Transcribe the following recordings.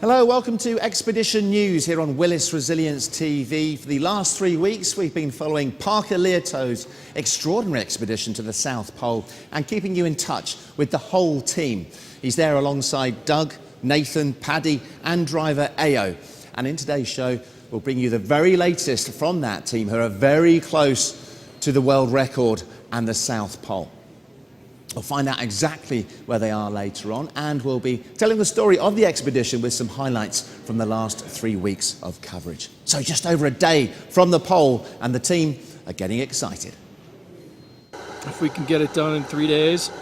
Hello, welcome to Expedition News here on Willis Resilience TV. For the last 3 weeks, we've been following Parker Liato's extraordinary expedition to the South Pole and keeping you in touch with the whole team. He's there alongside Doug, Nathan, Paddy and driver Ao. And in today's show, we'll bring you the very latest from that team who are very close to the world record and the South Pole. We'll find out exactly where they are later on, and we'll be telling the story of the expedition with some highlights from the last 3 weeks of coverage. So just over a day from the pole, and the team are getting excited. If we can get it done in 3 days,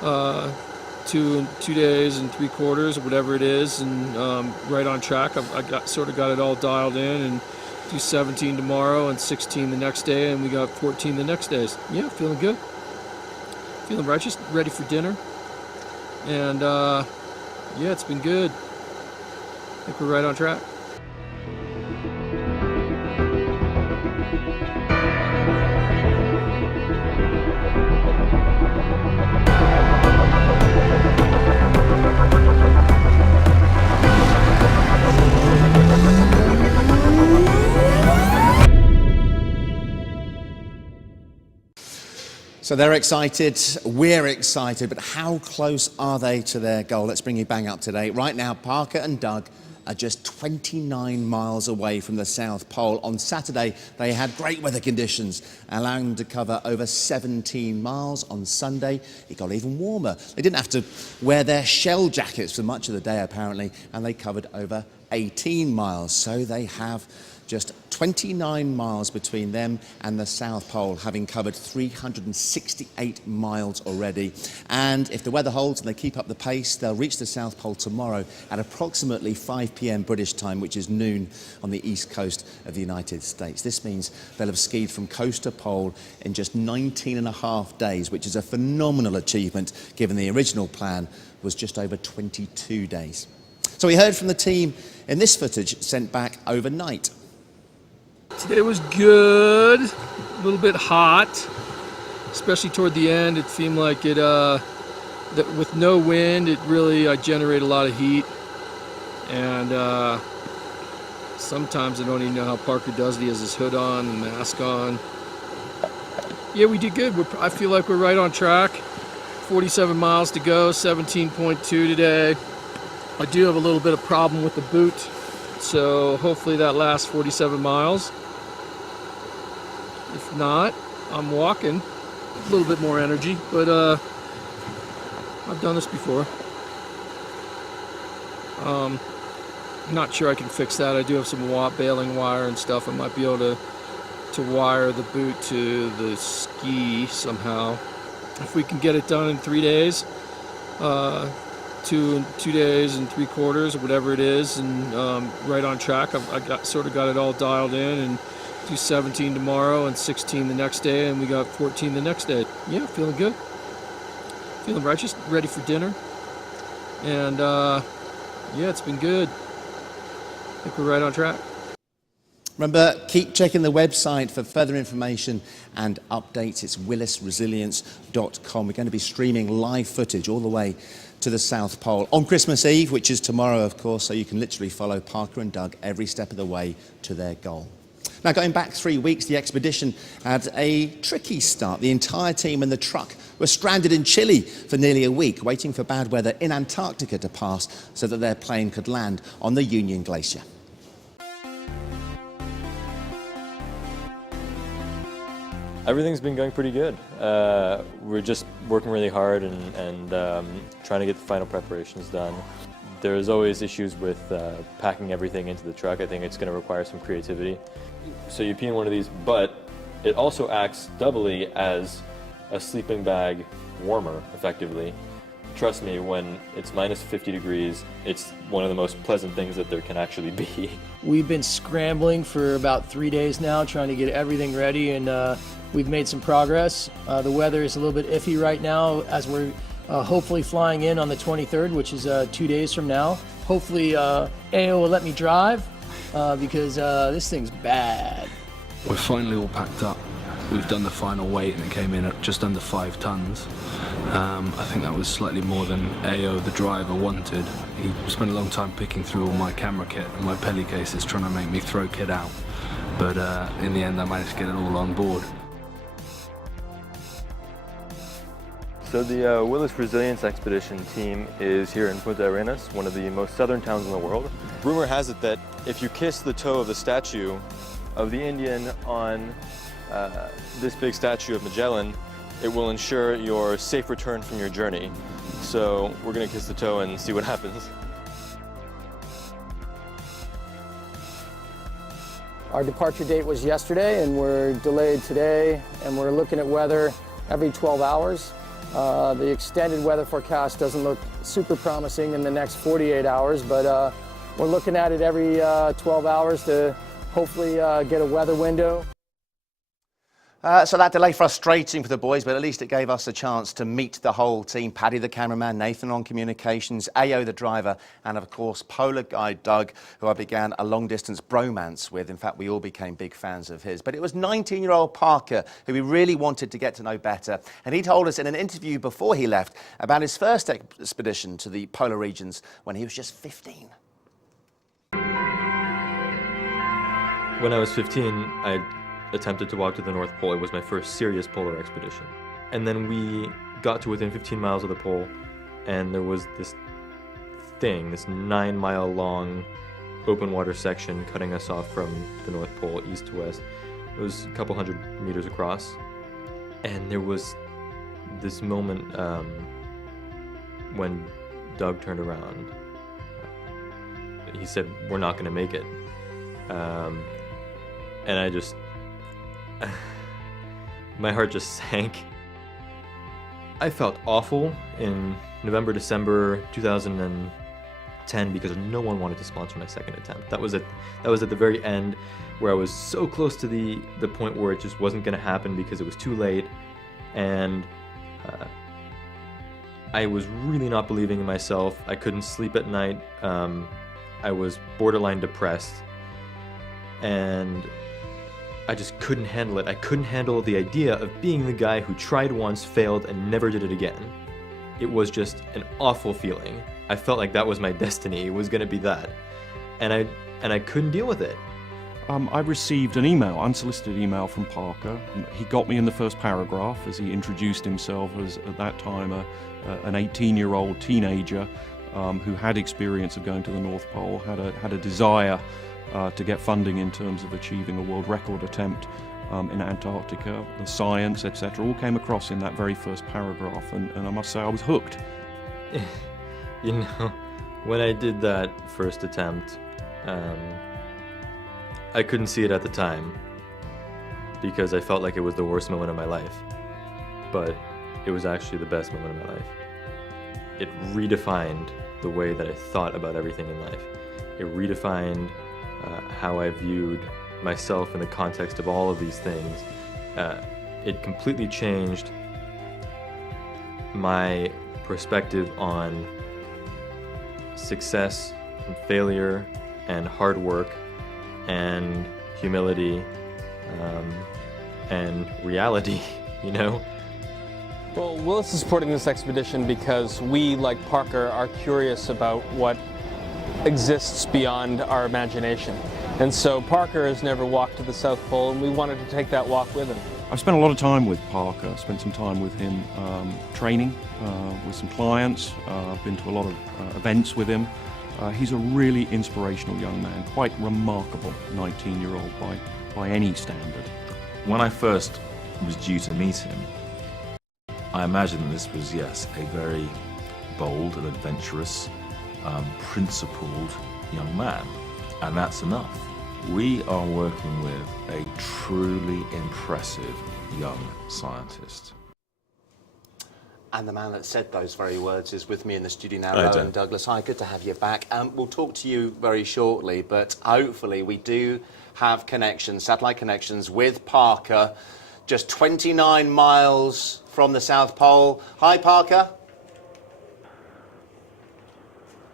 2 days and 3/4, whatever it is, and right on track. I sort of got it all dialed in, and do 17 tomorrow and 16 the next day, and we got 14 the next days. Yeah, feeling good. Feeling righteous, ready for dinner, and yeah, it's been good. I think we're right on track. So they're excited, we're excited, but how close are they to their goal? Let's bring you bang up to date. Right now, Parker and Doug are just 29 miles away from the South Pole. On Saturday, they had great weather conditions, allowing them to cover over 17 miles. On Sunday, it got even warmer. They didn't have to wear their shell jackets for much of the day, apparently, and they covered over 18 miles. So they have just 29 miles between them and the South Pole, having covered 368 miles already. And if the weather holds and they keep up the pace, they'll reach the South Pole tomorrow at approximately 5 p.m. British time, which is noon on the east coast of the United States. This means they'll have skied from coast to pole in just 19 and a half days, which is a phenomenal achievement given the original plan was just over 22 days. So we heard from the team in this footage sent back overnight. Today was good, a little bit hot, especially toward the end. It seemed like it, that with no wind, I generate a lot of heat. And sometimes I don't even know how Parker does it. He has his hood on and mask on. Yeah, we did good. I feel like we're right on track. 47 miles to go, 17.2 today. I do have a little bit of problem with the boot, so hopefully that lasts 47 miles. If not, I'm walking. A little bit more energy, but I've done this before. Not sure I can fix that. I do have some baling wire and stuff. I might be able to wire the boot to the ski somehow. If we can get it done in 3 days, 2 days and 3/4, whatever it is, and right on track. I sort of got it all dialed in, and do 17 tomorrow and 16 the next day, and we got 14 the next day. Yeah, feeling good. Feeling righteous, ready for dinner, and yeah, it's been good. I think we're right on track. Remember, keep checking the website for further information and updates. It's willisresilience.com. We're going to be streaming live footage all the way to the South Pole on Christmas Eve, which is tomorrow, of course, so you can literally follow Parker and Doug every step of the way to their goal. Now, going back 3 weeks, the expedition had a tricky start. The entire team and the truck were stranded in Chile for nearly a week, waiting for bad weather in Antarctica to pass so that their plane could land on the Union Glacier. Everything's been going pretty good. We're just working really hard and trying to get the final preparations done. There's always issues with packing everything into the truck. I think it's going to require some creativity. So you pee in one of these, but it also acts doubly as a sleeping bag warmer, effectively. Trust me, when it's minus 50 degrees, it's one of the most pleasant things that there can actually be. We've been scrambling for about 3 days now, trying to get everything ready, and we've made some progress. The weather is a little bit iffy right now as we're hopefully flying in on the 23rd, which is 2 days from now. Hopefully Ao will let me drive because this thing's bad. We're finally all packed up. we've done the final weight and it came in at just under 5 tons. I think that was slightly more than AO, the driver, wanted. He spent a long time picking through all my camera kit and my pelly cases, trying to make me throw kit out. But in the end, I managed to get it all on board. So the Willis Resilience Expedition team is here in Punta Arenas, one of the most southern towns in the world. Rumor has it that if you kiss the toe of the statue of the Indian on this big statue of Magellan, it will ensure your safe return from your journey. So we're gonna kiss the toe and see what happens. Our departure date was yesterday, and we're delayed today, and we're looking at weather every 12 hours. The extended weather forecast doesn't look super promising in the next 48 hours, but we're looking at it every 12 hours to hopefully get a weather window. So that delay frustrating for the boys, but at least it gave us a chance to meet the whole team. Paddy the cameraman, Nathan on communications, AO the driver, and of course polar guide Doug, who I began a long distance bromance with. In fact, we all became big fans of his. But it was 19-year-old Parker who we really wanted to get to know better. And he told us in an interview before he left about his first expedition to the polar regions when he was just 15. When I was 15, I attempted to walk to the North Pole. It was my first serious polar expedition. And then we got to within 15 miles of the pole, and there was this thing, this 9-mile long open water section cutting us off from the North Pole east to west. It was a couple hundred meters across. And there was this moment when Doug turned around. He said, "We're not gonna make it." And I just, my heart just sank. I felt awful in November, December 2010 because no one wanted to sponsor my second attempt. That was at the very end, where I was so close to the point where it just wasn't going to happen because it was too late, and I was really not believing in myself. I couldn't sleep at night. I was borderline depressed, and I just couldn't handle it. I couldn't handle the idea of being the guy who tried once, failed, and never did it again. It was just an awful feeling. I felt like that was my destiny. It was going to be that. And I couldn't deal with it. I received an email, unsolicited email from Parker. He got me in the first paragraph as he introduced himself as, at that time, an 18-year-old teenager who had experience of going to the North Pole, had a desire to get funding in terms of achieving a world record attempt in Antarctica. The science, etc., all came across in that very first paragraph, and I must say I was hooked. You know, when I did that first attempt, I couldn't see it at the time because I felt like it was the worst moment of my life, but it was actually the best moment of my life. It redefined the way that I thought about everything in life. It redefined how I viewed myself in the context of all of these things. It completely changed my perspective on success and failure and hard work and humility and reality, you know? Well, Willis is supporting this expedition because we, like Parker, are curious about what exists beyond our imagination. And so Parker has never walked to the South Pole, and we wanted to take that walk with him. I've spent a lot of time with Parker, spent some time with him training with some clients. I've been to a lot of events with him. He's a really inspirational young man, quite remarkable 19-year-old by any standard. When I first was due to meet him, I imagined this was, yes, a very bold and adventurous, principled young man, and that's enough. We are working with a truly impressive young scientist. And the man that said those very words is with me in the studio now, Hi, Rowan Douglas. Hi, good to have you back. We'll talk to you very shortly, but hopefully we do have connections, satellite connections with Parker, just 29 miles from the South Pole. Hi, Parker.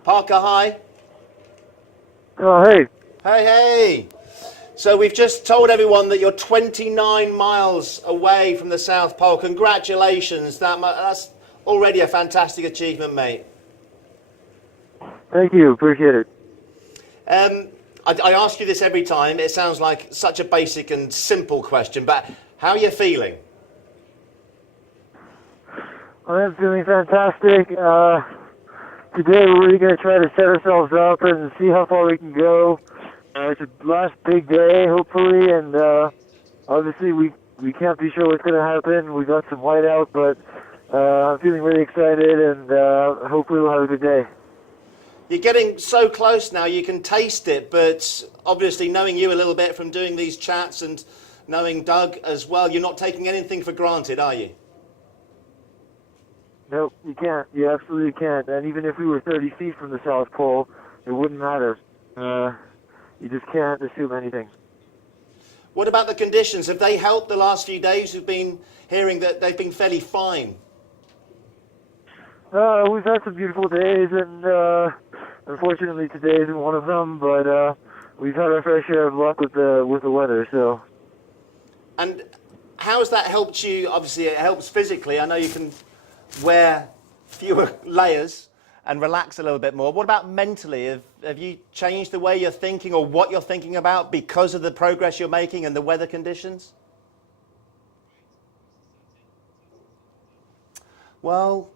Parker, hi. Oh, hey. Hey, hey. So we've just told everyone that you're 29 miles away from the South Pole. Congratulations. That's already a fantastic achievement, mate. Thank you. Appreciate it. I ask you this every time. It sounds like such a basic and simple question, but how are you feeling? I'm feeling fantastic. Today we're really going to try to set ourselves up and see how far we can go. It's the last big day, hopefully, and obviously we can't be sure what's going to happen. We got some whiteout, but I'm feeling really excited, and hopefully we'll have a good day. You're getting so close now, you can taste it, but obviously knowing you a little bit from doing these chats and knowing Doug as well, you're not taking anything for granted, are you? Nope, you can't. You absolutely can't. And even if we were 30 feet from the South Pole, it wouldn't matter. You just can't assume anything. What about the conditions? Have they helped the last few days? We've been hearing that they've been fairly fine. We've had some beautiful days, and unfortunately today isn't one of them, but we've had our fair share of luck with the weather, so. And how's that helped you? Obviously it helps physically. I know you can wear fewer layers and relax a little bit more. What about mentally? Have you changed the way you're thinking or what you're thinking about because of the progress you're making and the weather conditions? Well,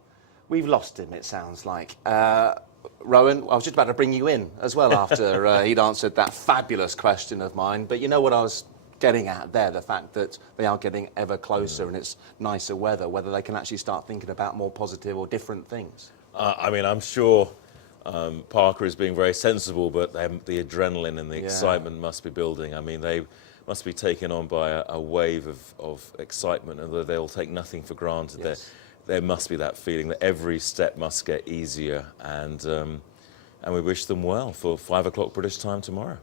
we've lost him, it sounds like. Rowan, I was just about to bring you in as well after he'd answered that fabulous question of mine, but you know what I was getting at there, the fact that they are getting ever closer and it's nicer weather, whether they can actually start thinking about more positive or different things. I mean, I'm sure Parker is being very sensible, but the adrenaline and the excitement must be building. I mean, they must be taken on by a wave of excitement, and they'll take nothing for granted. Yes. There must be that feeling that every step must get easier, and we wish them well for 5 o'clock British time tomorrow.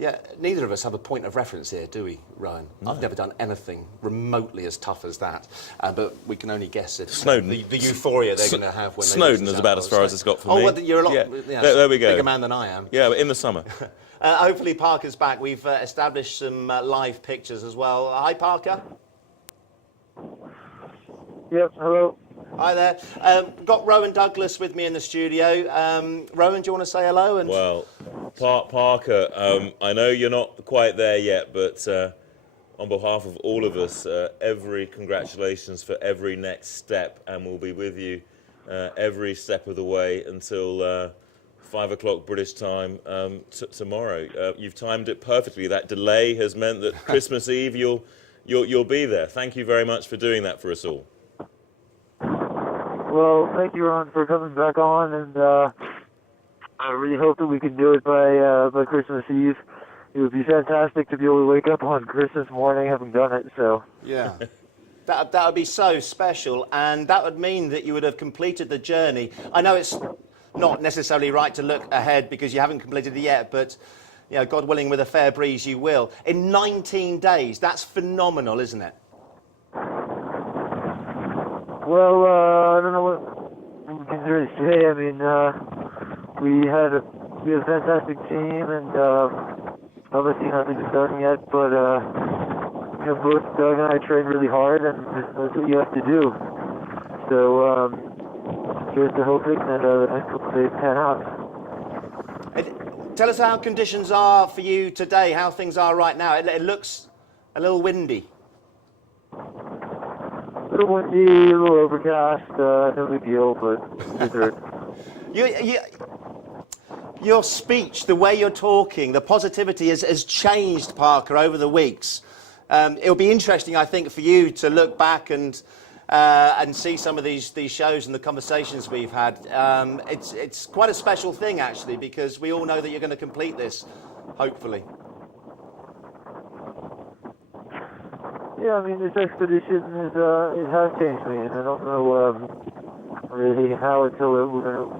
Yeah, neither of us have a point of reference here, do we, Rowan? No. I've never done anything remotely as tough as that, but we can only guess at Snowden. The euphoria they're going to have when Snowden they is about as far as it's got for me. Oh, well, you're a lot there we go. bigger man than I am. Yeah, but in the summer. Hopefully Parker's back. We've established some live pictures as well. Hi, Parker. Yep, hello. Hi there. Got Rowan Douglas with me in the studio. Rowan, do you want to say hello? And Well, Parker, I know you're not quite there yet, but on behalf of all of us, every congratulations for every next step, and we'll be with you every step of the way until 5 o'clock British time tomorrow. You've timed it perfectly. That delay has meant that Christmas Eve you'll be there. Thank you very much for doing that for us all. Well, thank you, Ron, for coming back on, and I really hope that we can do it by Christmas Eve. It would be fantastic to be able to wake up on Christmas morning having done it, so. yeah. That would be so special, and that would mean that you would have completed the journey. I know it's not necessarily right to look ahead because you haven't completed it yet, but you know, God willing, with a fair breeze, you will. In 19 days, that's phenomenal, isn't it? Well, I don't know what we can really say. I mean, we have a fantastic team, and obviously nothing's done yet, but you know, both Doug and I train really hard, and that's what you have to do. So here's to hoping that the next couple of days pan out. Tell us how conditions are for you today, how things are right now. It looks a little windy. A little windy, a little overcast, no big deal, but it's hurt. Your speech, the way you're talking, the positivity has changed, Parker, over the weeks. It'll be interesting, I think, for you to look back and see some of these shows and the conversations we've had. It's quite a special thing, actually, because we all know that you're going to complete this, hopefully. Yeah, I mean, this expedition it has changed me, and I don't know really how until we're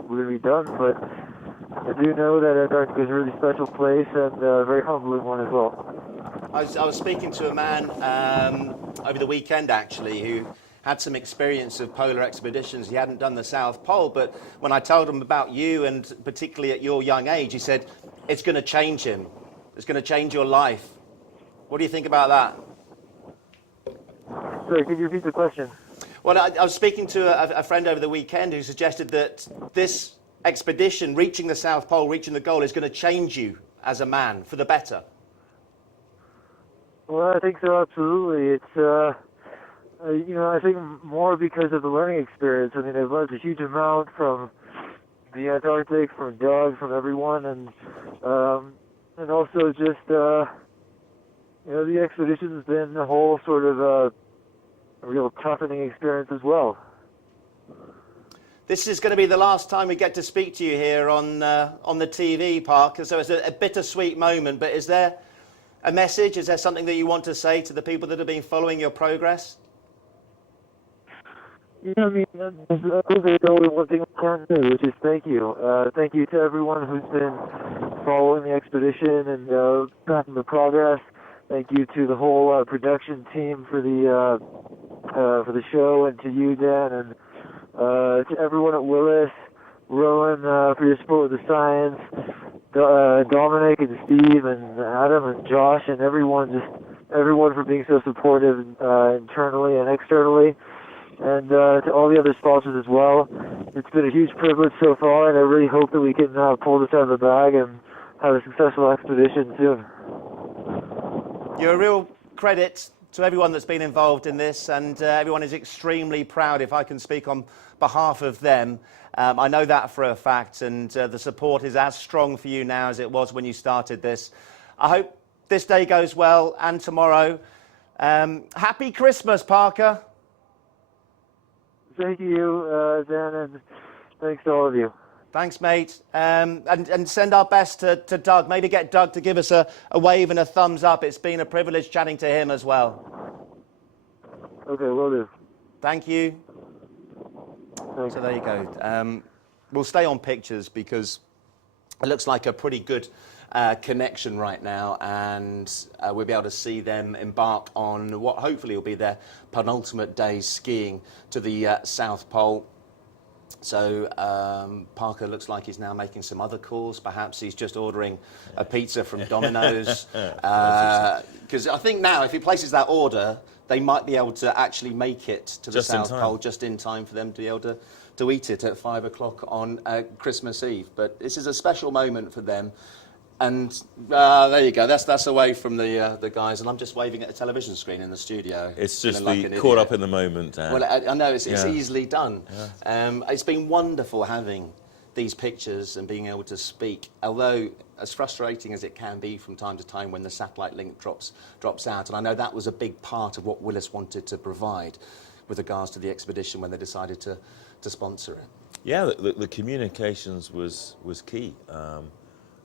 going to be done, but I do know that Antarctica is a really special place and a very humbling one as well. I was speaking to a man over the weekend, actually, who had some experience of polar expeditions. He hadn't done the South Pole, but when I told him about you, and particularly at your young age, he said, it's going to change him. It's going to change your life. What do you think about that? Sorry, could you repeat the question? Well, I was speaking to a friend over the weekend who suggested that this expedition, reaching the South Pole, reaching the goal, is going to change you as a man for the better. Well, I think so, absolutely. It's, I think more because of the learning experience. I mean, I've learned a huge amount from the Antarctic, from Doug, from everyone, and also just, the expedition's been a whole sort of a real toughening experience as well. This is going to be the last time we get to speak to you here on the TV, Parker, so it's a bittersweet moment, but is there a message? Is there something that you want to say to the people that have been following your progress? Yeah, I mean, there's only one thing I can do, which is thank you. Thank you to everyone who's been following the expedition and tracking the progress. Thank you to the whole production team for the show, and to you, Dan, and to everyone at Willis, Rowan, for your support with the science, Dominic and Steve and Adam and Josh and everyone for being so supportive internally and externally, and to all the other sponsors as well. It's been a huge privilege so far, and I really hope that we can pull this out of the bag and have a successful expedition soon. You're a real credit to everyone that's been involved in this, and everyone is extremely proud, if I can speak on behalf of them. I know that for a fact, and the support is as strong for you now as it was when you started this. I hope this day goes well, and tomorrow. Happy Christmas, Parker. Thank you, Dan, and thanks to all of you. Thanks, mate. And send our best to Doug. Maybe get Doug to give us a wave and a thumbs up. It's been a privilege chatting to him as well. Okay, will do. Thank you. Thanks. So there you go. We'll stay on pictures because it looks like a pretty good connection right now, and we'll be able to see them embark on what hopefully will be their penultimate day skiing to the South Pole. So Parker looks like he's now making some other calls. Perhaps he's just ordering a pizza from Domino's. Because I think now, if he places that order, they might be able to actually make it to the South Pole just in time for them to be able to eat it at 5 o'clock on Christmas Eve. But this is a special moment for them. And there you go. That's away from the guys, and I'm just waving at a television screen in the studio. It's just like caught up in the moment. Well, I know it's easily done. Yeah. It's been wonderful having these pictures and being able to speak. Although as frustrating as it can be from time to time when the satellite link drops out, and I know that was a big part of what Willis wanted to provide with regards to the expedition when they decided to sponsor it. Yeah, the communications was key.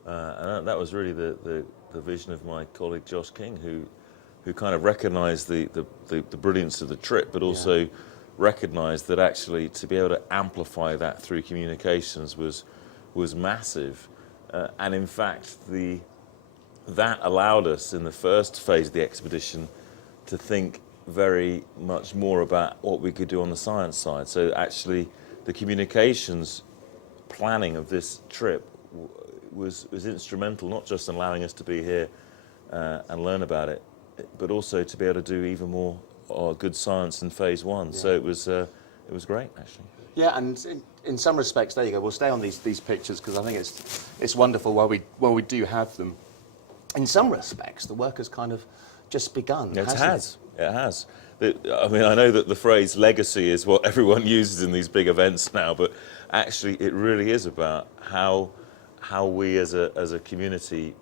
And that was really the vision of my colleague Josh King, who kind of recognised the brilliance of the trip, but also recognised that actually to be able to amplify that through communications was massive, and in fact that allowed us in the first phase of the expedition to think very much more about what we could do on the science side. So actually the communications planning of this trip was instrumental, not just in allowing us to be here and learn about it, but also to be able to do even more good science in phase one. Yeah. So it was great, actually. Yeah, and in some respects, there you go. We'll stay on these pictures because I think it's wonderful while we do have them. In some respects, the work has kind of just begun. It has. I mean, I know that the phrase legacy is what everyone uses in these big events now, but actually it really is about how we as a community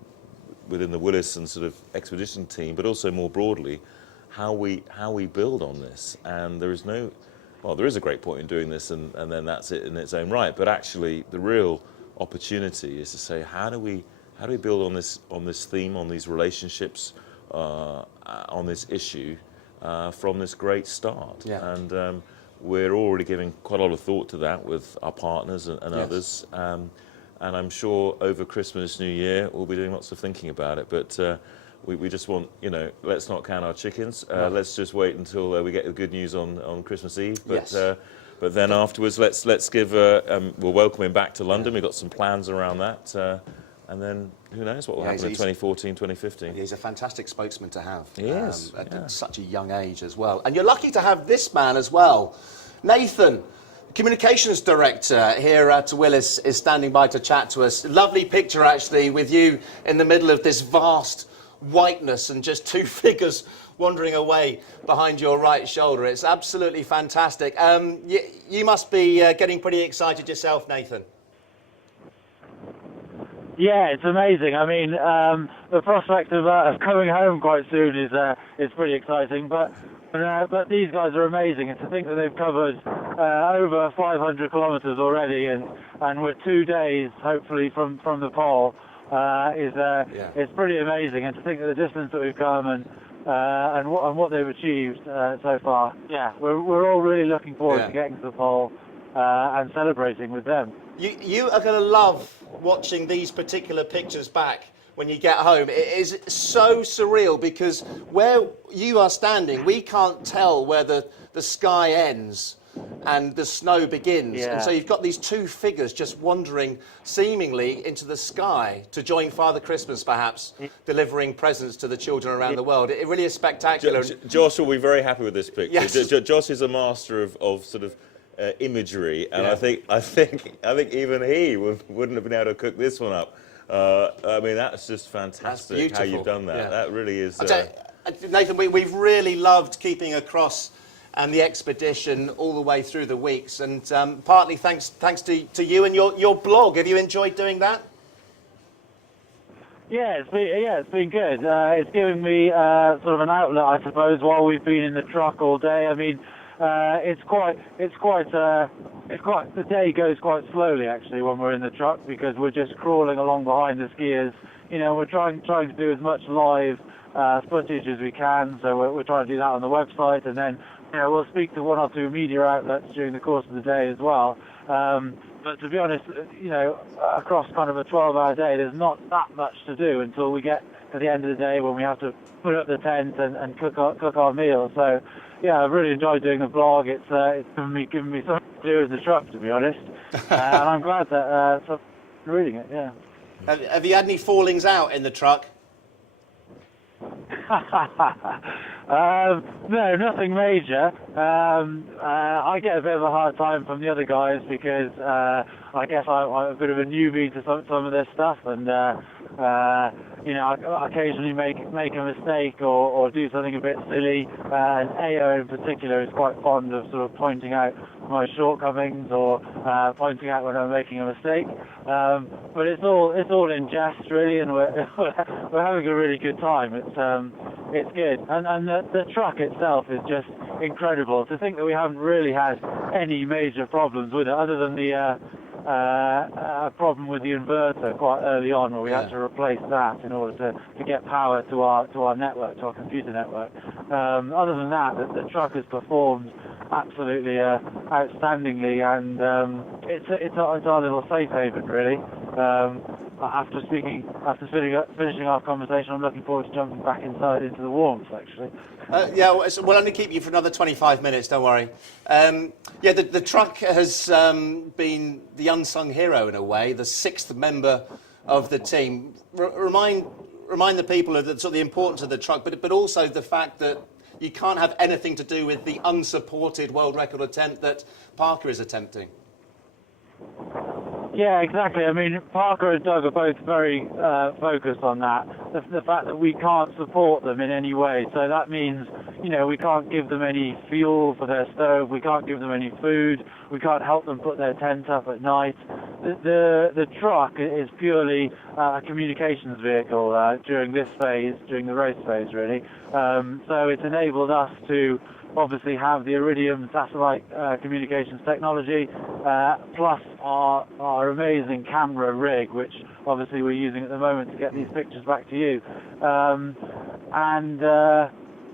within the Willis and sort of expedition team, but also more broadly, how we build on this. And there is a great point in doing this, and then that's it in its own right. But actually, the real opportunity is to say, how do we build on this theme, on these relationships, on this issue from this great start. Yeah. And we're already giving quite a lot of thought to that with our partners and others. And I'm sure over Christmas, New Year, we'll be doing lots of thinking about it. But we just want, let's not count our chickens. Let's just wait until we get the good news on Christmas Eve. But, but then afterwards, let's give, we'll welcome him back to London. We've got some plans around that. And then who knows what will Yeah, happen in he's- 2014, 2015. He's a fantastic spokesman to have. He is, At yeah. such a young age as well. And you're lucky to have this man as well. Nathan, Communications Director here at Willis, is standing by to chat to us. Lovely picture, actually, with you in the middle of this vast whiteness and just two figures wandering away behind your right shoulder. It's absolutely fantastic. You must be getting pretty excited yourself, Nathan. Yeah, it's amazing. I mean, the prospect of coming home quite soon is pretty exciting. But these guys are amazing. And to think that they've covered over 500 kilometres already, and we're 2 days hopefully from the pole is pretty amazing. And to think that the distance that we've come and what they've achieved so far, yeah, we're all really looking forward to getting to the pole and celebrating with them. You are going to love watching these particular pictures back when you get home. It is so surreal because where you are standing, we can't tell where the sky ends and the snow begins. Yeah. And so you've got these two figures just wandering seemingly into the sky to join Father Christmas, perhaps, delivering presents to the children around the world. It really is spectacular. Josh will be very happy with this picture. Yes. Josh is a master of sort of imagery, and I think even he wouldn't have been able to cook this one up. I mean, that's just fantastic. That's how beautiful. you've done that. Yeah. That really is. Nathan, we've really loved keeping across and the expedition all the way through the weeks, and partly thanks to you and your blog. Have you enjoyed doing that? Yeah, it's been good. It's given me sort of an outlet, I suppose, while we've been in the truck all day. I mean, the day goes quite slowly actually when we're in the truck because we're just crawling along behind the skiers. You know, we're trying to do as much live footage as we can, so we're trying to do that on the website, and then we'll speak to one or two media outlets during the course of the day as well. But to be honest, across kind of a 12-hour day, there's not that much to do until we get to the end of the day when we have to put up the tent and cook our meals. So, yeah, I've really enjoyed doing the blog. It's given me something to do in the truck, to be honest. And I'm glad that I'm reading it. Yeah. Have you had any fallings out in the truck? No, nothing major. I get a bit of a hard time from the other guys because I guess I'm a bit of a newbie to some of this stuff, and I occasionally make a mistake or do something a bit silly. And AO in particular is quite fond of sort of pointing out my shortcomings or pointing out when I'm making a mistake. But it's all in jest really, and we're having a really good time. It's good, and the truck itself is just incredible. To think that we haven't really had any major problems with it, other than the problem with the inverter quite early on, where we had to replace that in order to get power to our network, to our computer network. Other than that, the truck has performed absolutely outstandingly, and it's our little safe haven really. After finishing our conversation, I'm looking forward to jumping back inside into the warmth, actually. We'll only keep you for another 25 minutes, don't worry. The truck has been the unsung hero in a way, the sixth member of the team. Remind the people of the importance of the truck, but also the fact that you can't have anything to do with the unsupported world record attempt that Parker is attempting. Yeah, exactly. I mean, Parker and Doug are both very focused on that. The fact that we can't support them in any way. So that means, we can't give them any fuel for their stove. We can't give them any food. We can't help them put their tent up at night. The truck is purely a communications vehicle during this phase, during the race phase, really. So it's enabled us to obviously have the Iridium satellite communications technology, plus our amazing camera rig, which obviously we're using at the moment to get these pictures back to you.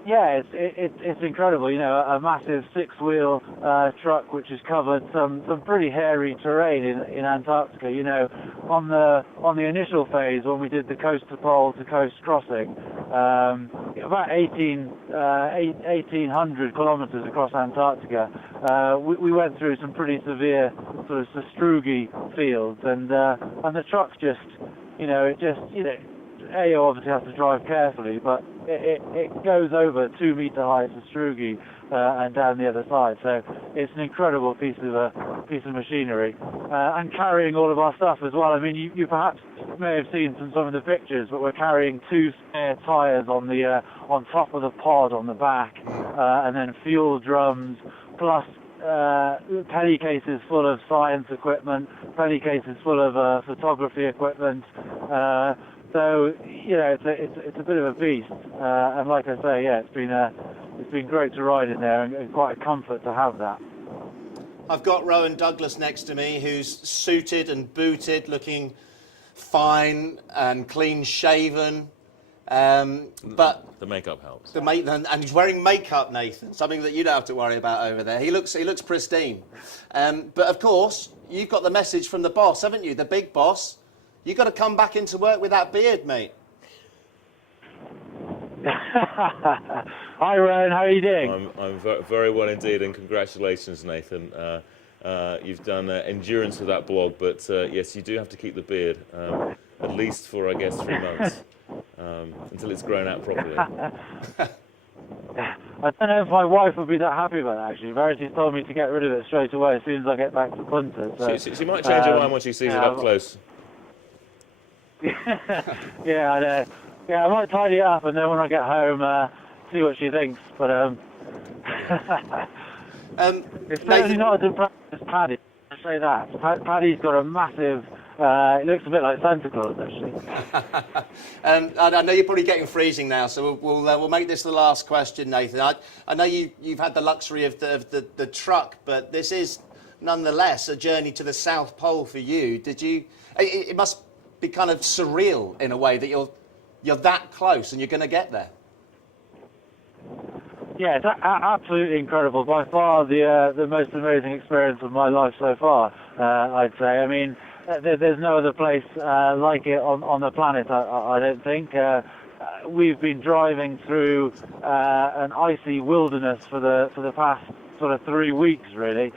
It's incredible. A massive six-wheel truck which has covered some pretty hairy terrain in Antarctica. On the initial phase when we did the coast to pole to coast crossing, about 1,800 kilometers across Antarctica, we went through some pretty severe sort of sastrugi fields, and the truck just it just, AO obviously has to drive carefully, but it goes over 2 meter high sastrugi and down the other side. So it's an incredible piece of machinery, and carrying all of our stuff as well. I mean, you perhaps may have seen from some of the pictures, but we're carrying 2 spare tyres on top of the pod on the back, and then fuel drums, plus penny cases full of science equipment, penny cases full of photography equipment. So it's a bit of a beast, and like I say, yeah, it's been great to ride in there, and quite a comfort to have that. I've got Rowan Douglas next to me, who's suited and booted, looking fine and clean shaven. But the makeup helps. And he's wearing makeup, Nathan, something that you don't have to worry about over there. He looks pristine. But of course, you've got the message from the boss, haven't you? The big boss. You've got to come back into work with that beard, mate. Hi, Rowan. How are you doing? I'm very well indeed, and congratulations, Nathan. You've done endurance with that blog, but yes, you do have to keep the beard, at least for, I guess, 3 months, until it's grown out properly. I don't know if my wife would be that happy about that, actually. Verity's told me to get rid of it straight away as soon as I get back to Punta. So, she might change her mind when she sees it up close. Yeah, I know. Yeah, I might tidy it up, and then when I get home, see what she thinks. But it's certainly not as impressive as Paddy. I say that. Paddy's got a massive. It looks a bit like Santa Claus, actually. I know you're probably getting freezing now, so we'll make this the last question, Nathan. I know you've had the luxury of the truck, but this is nonetheless a journey to the South Pole for you. Did you? It must be kind of surreal in a way that you're that close and you're going to get there. Yeah, it's absolutely incredible. By far the most amazing experience of my life so far, I'd say. I mean, there's no other place like it on the planet, I don't think. We've been driving through an icy wilderness for the past sort of 3 weeks, really.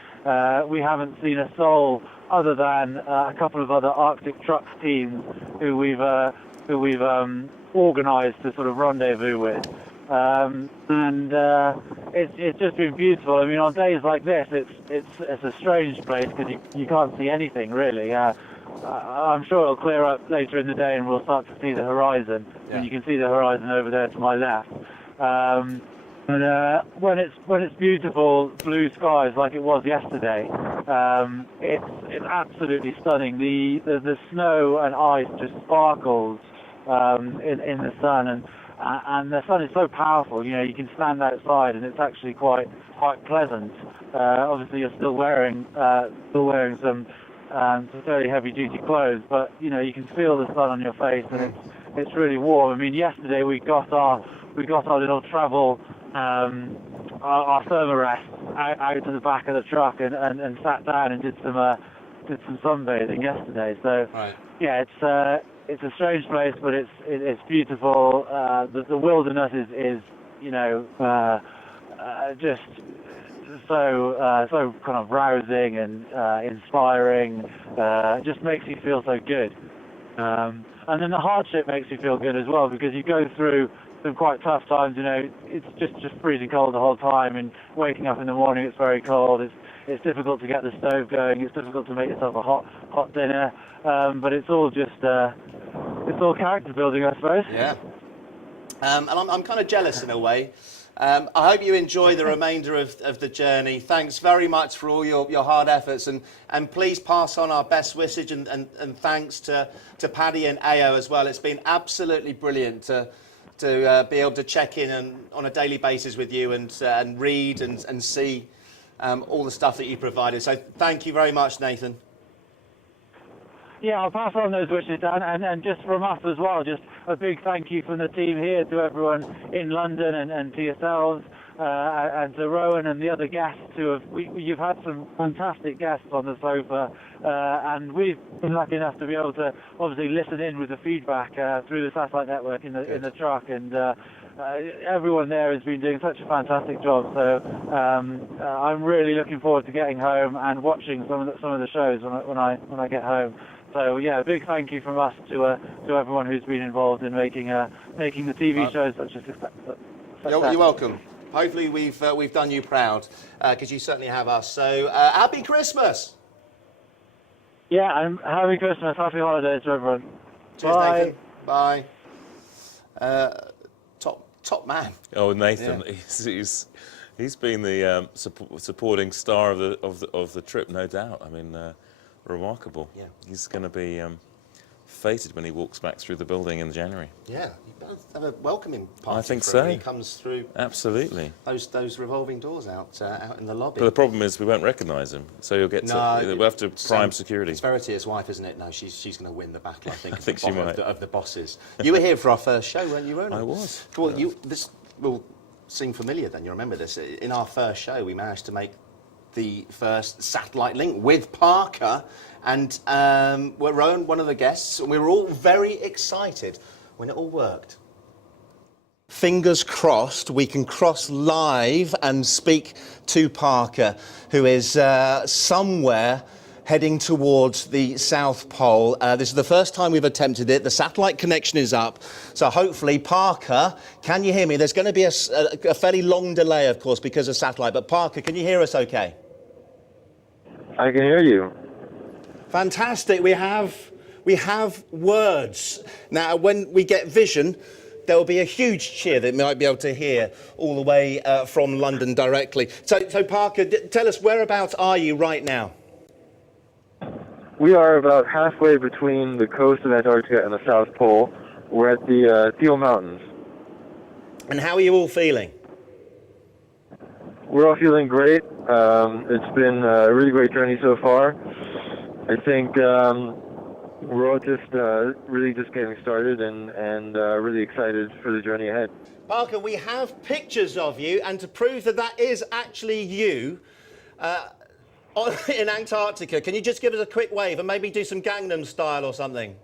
We haven't seen a soul other than a couple of other Arctic Trucks teams who we've organised to sort of rendezvous with. And it's just been beautiful. I mean, on days like this, it's a strange place because you can't see anything really. I'm sure it'll clear up later in the day and we'll start to see the horizon. Yeah. And you can see the horizon over there to my left. But when it's beautiful blue skies like it was yesterday, it's absolutely stunning. The snow and ice just sparkles in the sun, and the sun is so powerful. You can stand outside and it's actually quite pleasant. Obviously, you're still wearing some fairly heavy duty clothes, but you can feel the sun on your face, and it's really warm. I mean, yesterday we got our little travel. Our thermarest out to the back of the truck and sat down and did some sunbathing yesterday. So right. Yeah, it's a strange place, but it's beautiful. The wilderness is just so kind of rousing and inspiring. It just makes you feel so good. And then the hardship makes you feel good as well, because you go through some quite tough times. It's just freezing cold the whole time, and waking up in the morning it's very cold. It's difficult to get the stove going. It's difficult to make yourself a hot dinner. But it's all just it's all character building, I suppose. Yeah. And I'm kind of jealous in a way. I hope you enjoy the remainder of the journey. Thanks very much for all your hard efforts, and please pass on our best wishes and thanks to Paddy and Ao as well. It's been absolutely brilliant to be able to check in on a daily basis with you and read and see all the stuff that you provided. So thank you very much, Nathan. Yeah, I'll pass on those wishes, Dan, and just from us as well, just a big thank you from the team here to everyone in London and to yourselves and to Rowan and the other guests you've had some fantastic guests on the sofa, and we've been lucky enough to be able to obviously listen in with the feedback through the satellite network in the truck, and everyone there has been doing such a fantastic job. So I'm really looking forward to getting home and watching some of the shows when I get home. So yeah, a big thank you from us to everyone who's been involved in making the TV show such a success. You're welcome. Hopefully we've done you proud, because you certainly have us. So happy Christmas. Yeah, and Happy Christmas, Happy Holidays to everyone. Cheers, Bye. Nathan. Bye. Top man. Oh, Nathan, Yeah. he's been the supporting star of the trip, no doubt. I mean, remarkable. Yeah. He's going to be fated when he walks back through the building in January. Yeah, you both have a welcoming party. I think for him so. when he comes through Absolutely. those revolving doors out in the lobby. But the problem is we won't recognise him, so you'll get we'll have to prime security. It's Verity, his wife, isn't it? No, she's going to win the battle. I think. I think she might. Of the bosses. You were here for our first show, weren't you, Ronan? I was. Well, this will seem familiar then. You remember this? In our first show, we managed to make the first satellite link with Parker, and we're Rowan, one of the guests, and we were all very excited when it all worked. Fingers crossed we can cross live and speak to Parker, who is somewhere heading towards the South Pole. This is the first time we've attempted it. The satellite connection is up. So hopefully, Parker, can you hear me? There's going to be a fairly long delay, of course, because of satellite. But Parker, can you hear us okay? I can hear you. Fantastic. We have words. Now, when we get vision, there will be a huge cheer that we might be able to hear all the way from London directly. So Parker, tell us, whereabouts are you right now? We are about halfway between the coast of Antarctica and the South Pole. We're at the Thiel Mountains. And how are you all feeling? We're all feeling great. It's been a really great journey so far. I think we're all just really just getting started and really excited for the journey ahead. Parker, we have pictures of you, and to prove that that is actually you in Antarctica, can you just give us a quick wave and maybe do some Gangnam Style or something?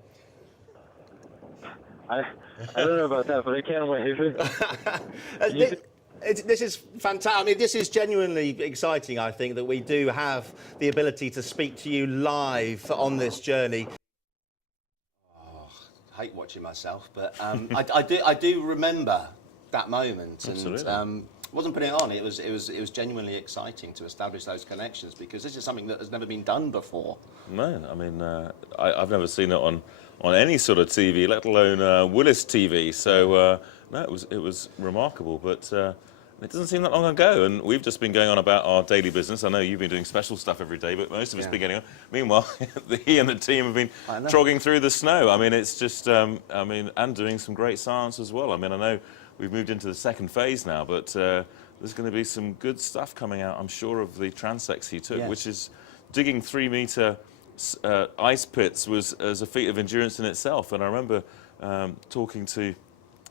I don't know about that, but I can wave. This is fantastic. I mean, this is genuinely exciting, I think, that we do have the ability to speak to you live on this journey. Oh, I hate watching myself, but I do remember that moment. Absolutely. And wasn't putting it on. It was genuinely exciting to establish those connections, because this is something that has never been done before. No, I mean, I've never seen it on any sort of TV, let alone Willis TV. So no, it was remarkable, but it doesn't seem that long ago, and we've just been going on about our daily business. I know you've been doing special stuff every day, but most of us been getting on. Meanwhile, he and the team have been trogging through the snow. I mean, it's just, and doing some great science as well. I mean, I know we've moved into the second phase now, but there's going to be some good stuff coming out, I'm sure, of the transects he took, which is digging 3-metre ice pits as a feat of endurance in itself. And I remember talking to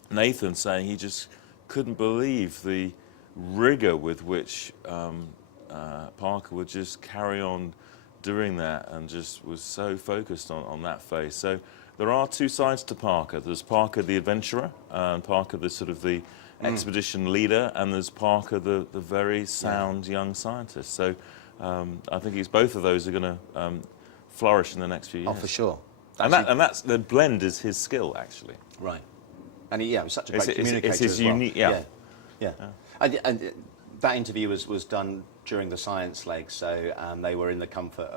Nathan saying he just couldn't believe the rigour with which Parker would just carry on doing that, and just was so focused on that phase. So there are two sides to Parker. There's Parker the adventurer, and Parker the sort of the expedition leader, and there's Parker the very sound young scientist. So I think both of those are going to flourish in the next few years. Oh, for sure. And that's the blend is his skill, actually. Right. And he was such a great communicator it's his as well. unique, Yeah. And that interview was done during the science leg, so they were in the comfort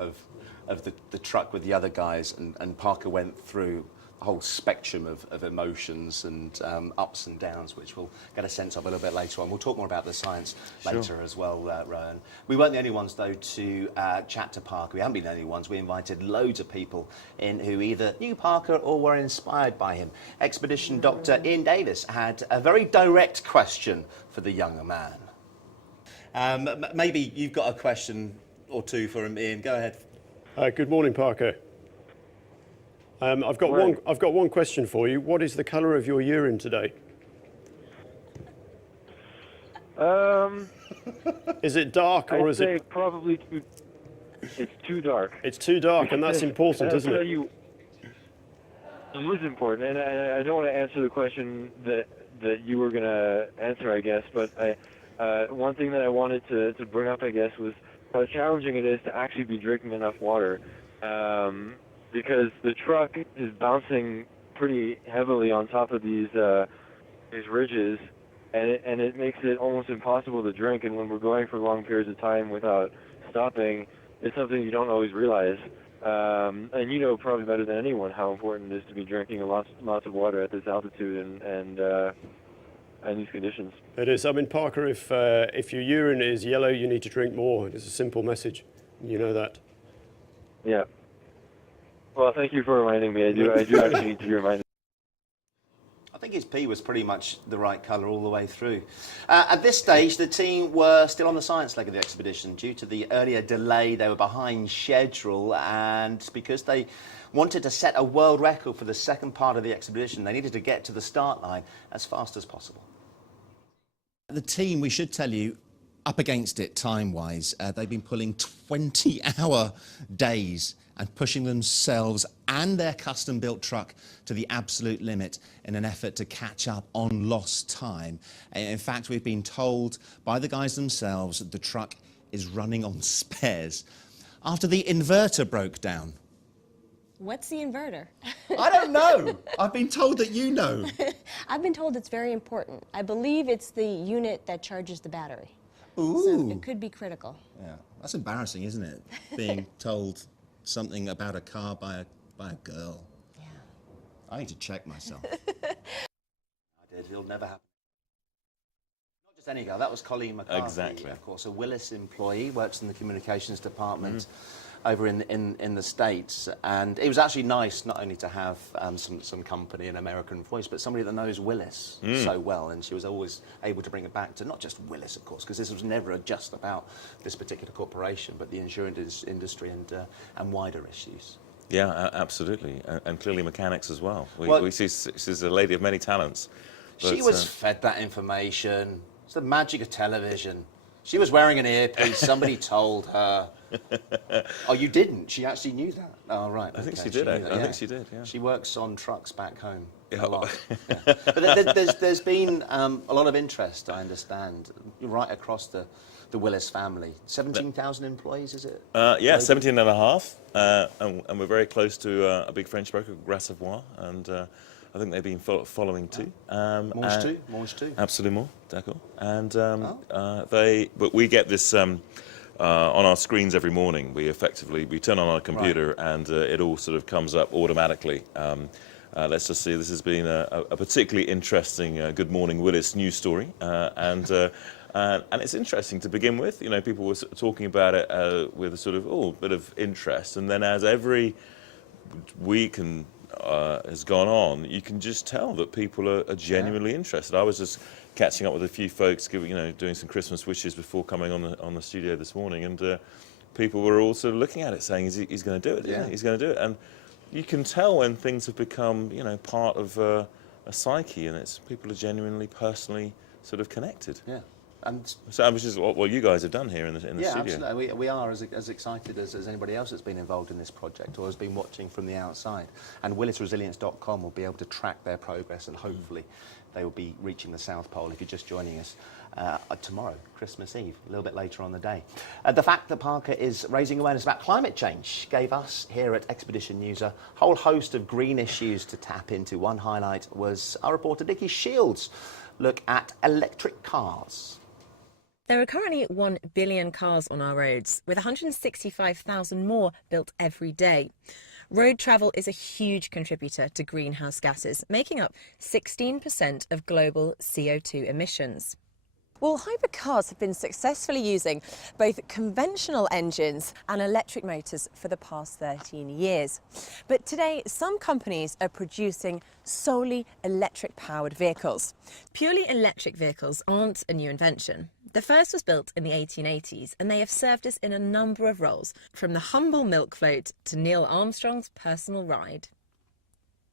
of the truck with the other guys, and Parker went through a whole spectrum of emotions and ups and downs, which we'll get a sense of a little bit later on. We'll talk more about the science later as well, Rowan. We weren't the only ones, though, to chat to Parker. We haven't been the only ones. We invited loads of people in who either knew Parker or were inspired by him. Expedition Dr. Ian Davis had a very direct question for the younger man. Maybe you've got a question or two for him, Ian. Go ahead. Good morning, Parker. I've got one question for you. What is the colour of your urine today? Is it dark or is it? Probably it's too dark. It's too dark, and that's important, isn't it? It is important, and I don't want to answer the question that you were going to answer, I guess. But one thing that I wanted to bring up, I guess, was how challenging it is to actually be drinking enough water. because the truck is bouncing pretty heavily on top of these ridges, and it makes it almost impossible to drink. And when we're going for long periods of time without stopping, it's something you don't always realize. And you know probably better than anyone how important it is to be drinking lots of water at this altitude and these conditions. It is. I mean, Parker, if your urine is yellow, you need to drink more. It's a simple message. You know that. Yeah. Well, thank you for reminding me. I do actually need to be reminded. I think his pee was pretty much the right colour all the way through. At this stage, the team were still on the science leg of the expedition. Due to the earlier delay, they were behind schedule, and because they wanted to set a world record for the second part of the expedition, they needed to get to the start line as fast as possible. The team, we should tell you, up against it time-wise. They've been pulling 20-hour days and pushing themselves and their custom-built truck to the absolute limit in an effort to catch up on lost time. In fact, we've been told by the guys themselves that the truck is running on spares. After the inverter broke down. What's the inverter? I don't know. I've been told that you know. I've been told it's very important. I believe it's the unit that charges the battery. Ooh. So it could be critical. Yeah, that's embarrassing, isn't it? Being told something about a car by a girl. Yeah. I need to check myself. I did. It'll never happen. Not just any girl. That was Colleen McCarthy. Exactly. Of course, a Willis employee, works in the communications department over in the States, and it was actually nice not only to have some company, an American voice, but somebody that knows Willis so well, and she was always able to bring it back to not just Willis, of course, because this was never just about this particular corporation, but the insurance industry and wider issues. Yeah, absolutely, and clearly mechanics as well. We see she's a lady of many talents. She was fed that information. It's the magic of television. She was wearing an earpiece. Somebody told her. Oh, you didn't? She actually knew that? Oh, right. I think she did. I think she did, yeah. She works on trucks back home Yeah. a lot. Yeah. But there's been a lot of interest, I understand, right across the Willis family. 17,000 employees, is it? Yeah, 17 and a half. And we're very close to a big French broker, Grasavois, and I think they've been following too. Mange too. Absolument, d'accord. And but we get this on our screens every morning. We turn on our computer and it all sort of comes up automatically. Let's just see, this has been a particularly interesting Good Morning Willis news story. And it's interesting to begin with. You know, people were talking about it with a sort of, bit of interest. And then as every week and has gone on, you can just tell that people are genuinely interested. I was just catching up with a few folks, doing some Christmas wishes before coming on the studio this morning, and people were all sort of looking at it, saying, "He's going to do it. Yeah, he's going to do it." And you can tell when things have become, part of a psyche, and it's people are genuinely, personally sort of connected. Yeah. And so, which is what you guys have done here in the studio. Yeah, absolutely. We are as excited as anybody else that's been involved in this project or has been watching from the outside. And WillisResilience.com will be able to track their progress, and hopefully they will be reaching the South Pole if you're just joining us tomorrow, Christmas Eve, a little bit later on the day. The fact that Parker is raising awareness about climate change gave us here at Expedition News a whole host of green issues to tap into. One highlight was our reporter Nikki Shields' look at electric cars. There are currently 1 billion cars on our roads, with 165,000 more built every day. Road travel is a huge contributor to greenhouse gases, making up 16% of global CO2 emissions. Well, hybrid cars have been successfully using both conventional engines and electric motors for the past 13 years. But today, some companies are producing solely electric-powered vehicles. Purely electric vehicles aren't a new invention. The first was built in the 1880s, and they have served us in a number of roles, from the humble milk float to Neil Armstrong's personal ride.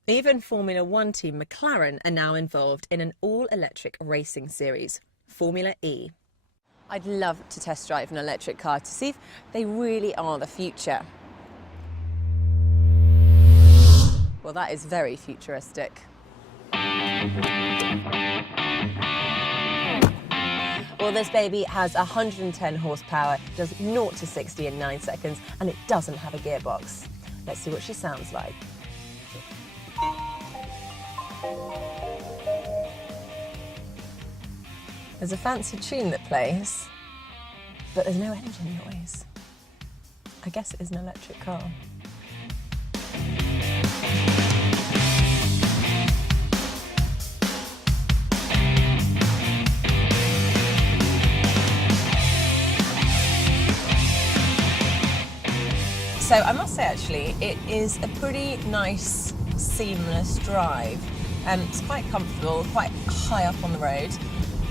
Even Formula One team McLaren are now involved in an all-electric racing series, Formula E. I'd love to test drive an electric car to see if they really are the future. Well, that is very futuristic. Well, this baby has 110 horsepower, does 0 to 60 in 9 seconds, and it doesn't have a gearbox. Let's see what she sounds like. There's a fancy tune that plays, but there's no engine noise. I guess it is an electric car. So I must say, actually, it is a pretty nice, seamless drive. It's quite comfortable, quite high up on the road.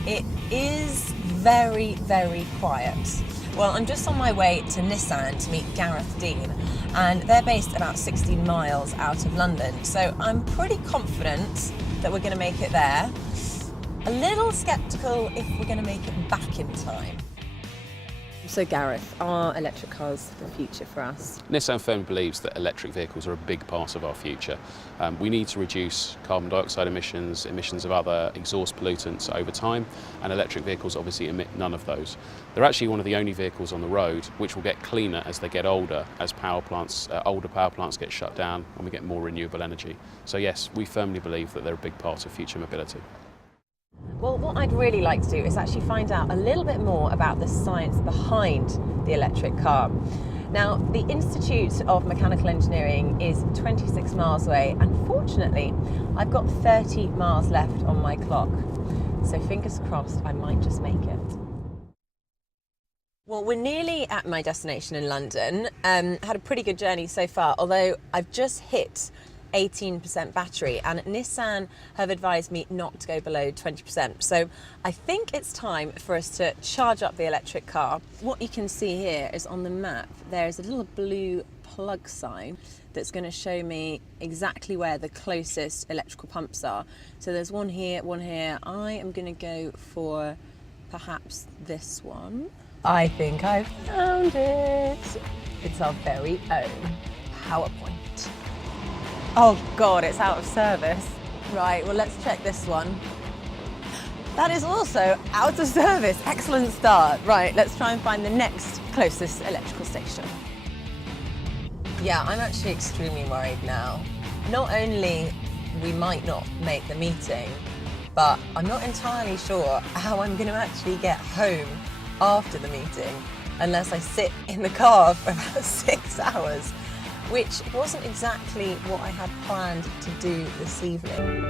It is very, very quiet. Well, I'm just on my way to Nissan to meet Gareth Dean, and they're based about 16 miles out of London. So I'm pretty confident that we're going to make it there. A little sceptical if we're going to make it back in time. So Gareth, are electric cars the future for us? Nissan firmly believes that electric vehicles are a big part of our future. We need to reduce carbon dioxide emissions, emissions of other exhaust pollutants over time, and electric vehicles obviously emit none of those. They're actually one of the only vehicles on the road which will get cleaner as they get older, as older power plants get shut down and we get more renewable energy. So yes, we firmly believe that they're a big part of future mobility. Well, what I'd really like to do is actually find out a little bit more about the science behind the electric car. Now, the Institute of Mechanical Engineering is 26 miles away, and fortunately, I've got 30 miles left on my clock. So fingers crossed, I might just make it. Well, we're nearly at my destination in London. Had a pretty good journey so far, although I've just hit 18% battery, and Nissan have advised me not to go below 20%. So I think it's time for us to charge up the electric car. What you can see here is on the map, there's a little blue plug sign that's going to show me exactly where the closest electrical pumps are. So there's one here, one here. I am going to go for perhaps this one. I think I've found it. It's our very own PowerPoint. Oh God, it's out of service. Right, well, let's check this one. That is also out of service. Excellent start. Right, let's try and find the next closest electrical station. Yeah, I'm actually extremely worried now. Not only we might not make the meeting, but I'm not entirely sure how I'm going to actually get home after the meeting unless I sit in the car for about 6 hours. Which wasn't exactly what I had planned to do this evening.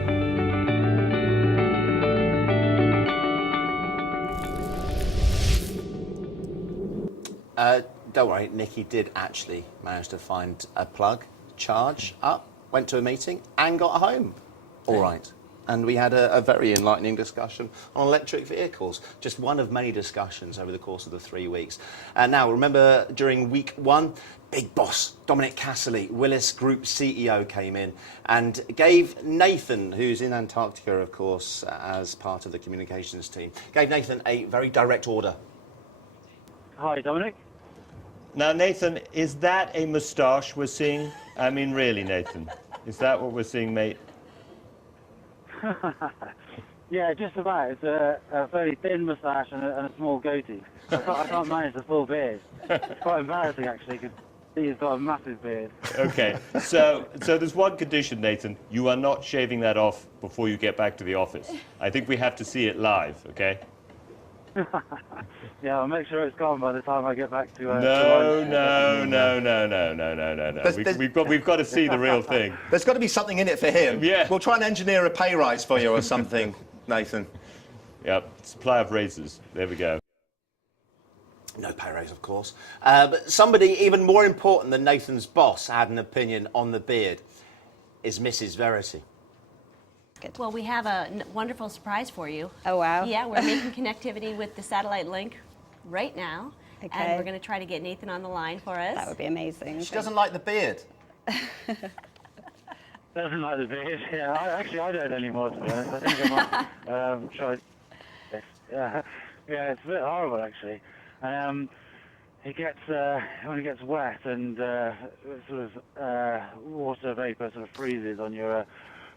Don't worry, Nikki did actually manage to find a plug, charge up, went to a meeting and got home. All right. And we had a very enlightening discussion on electric vehicles, just one of many discussions over the course of the 3 weeks. And now, remember during week one, big boss Dominic Casserly, Willis Group CEO, came in and gave Nathan, who's in Antarctica, of course, as part of the communications team, gave Nathan a very direct order. Hi, Dominic. Now, Nathan, is that a moustache we're seeing? I mean, really, Nathan, is that what we're seeing, mate? Yeah, just about. It's a very thin moustache and a small goatee. I can't manage the full beard. It's quite embarrassing, actually, because he's got a massive beard. Okay, so there's one condition, Nathan. You are not shaving that off before you get back to the office. I think we have to see it live, okay? Yeah, I'll make sure it's gone by the time I get back to No. We've got to see the real thing. There's got to be something in it for him. Yeah. We'll try and engineer a pay rise for you or something, Nathan. Yep, supply of razors. There we go. No pay raise, of course. But somebody even more important than Nathan's boss had an opinion on the beard is Mrs. Verity. Well, we have a wonderful surprise for you. Oh, wow. Yeah, we're making connectivity with the satellite link right now. Okay. And we're going to try to get Nathan on the line for us. That would be amazing. She doesn't like the beard. Doesn't like the beard. Yeah, I don't anymore, to be honest. I think I might try. Yeah, it's a bit horrible, actually. It gets when it gets wet and sort of water vapor sort of freezes on your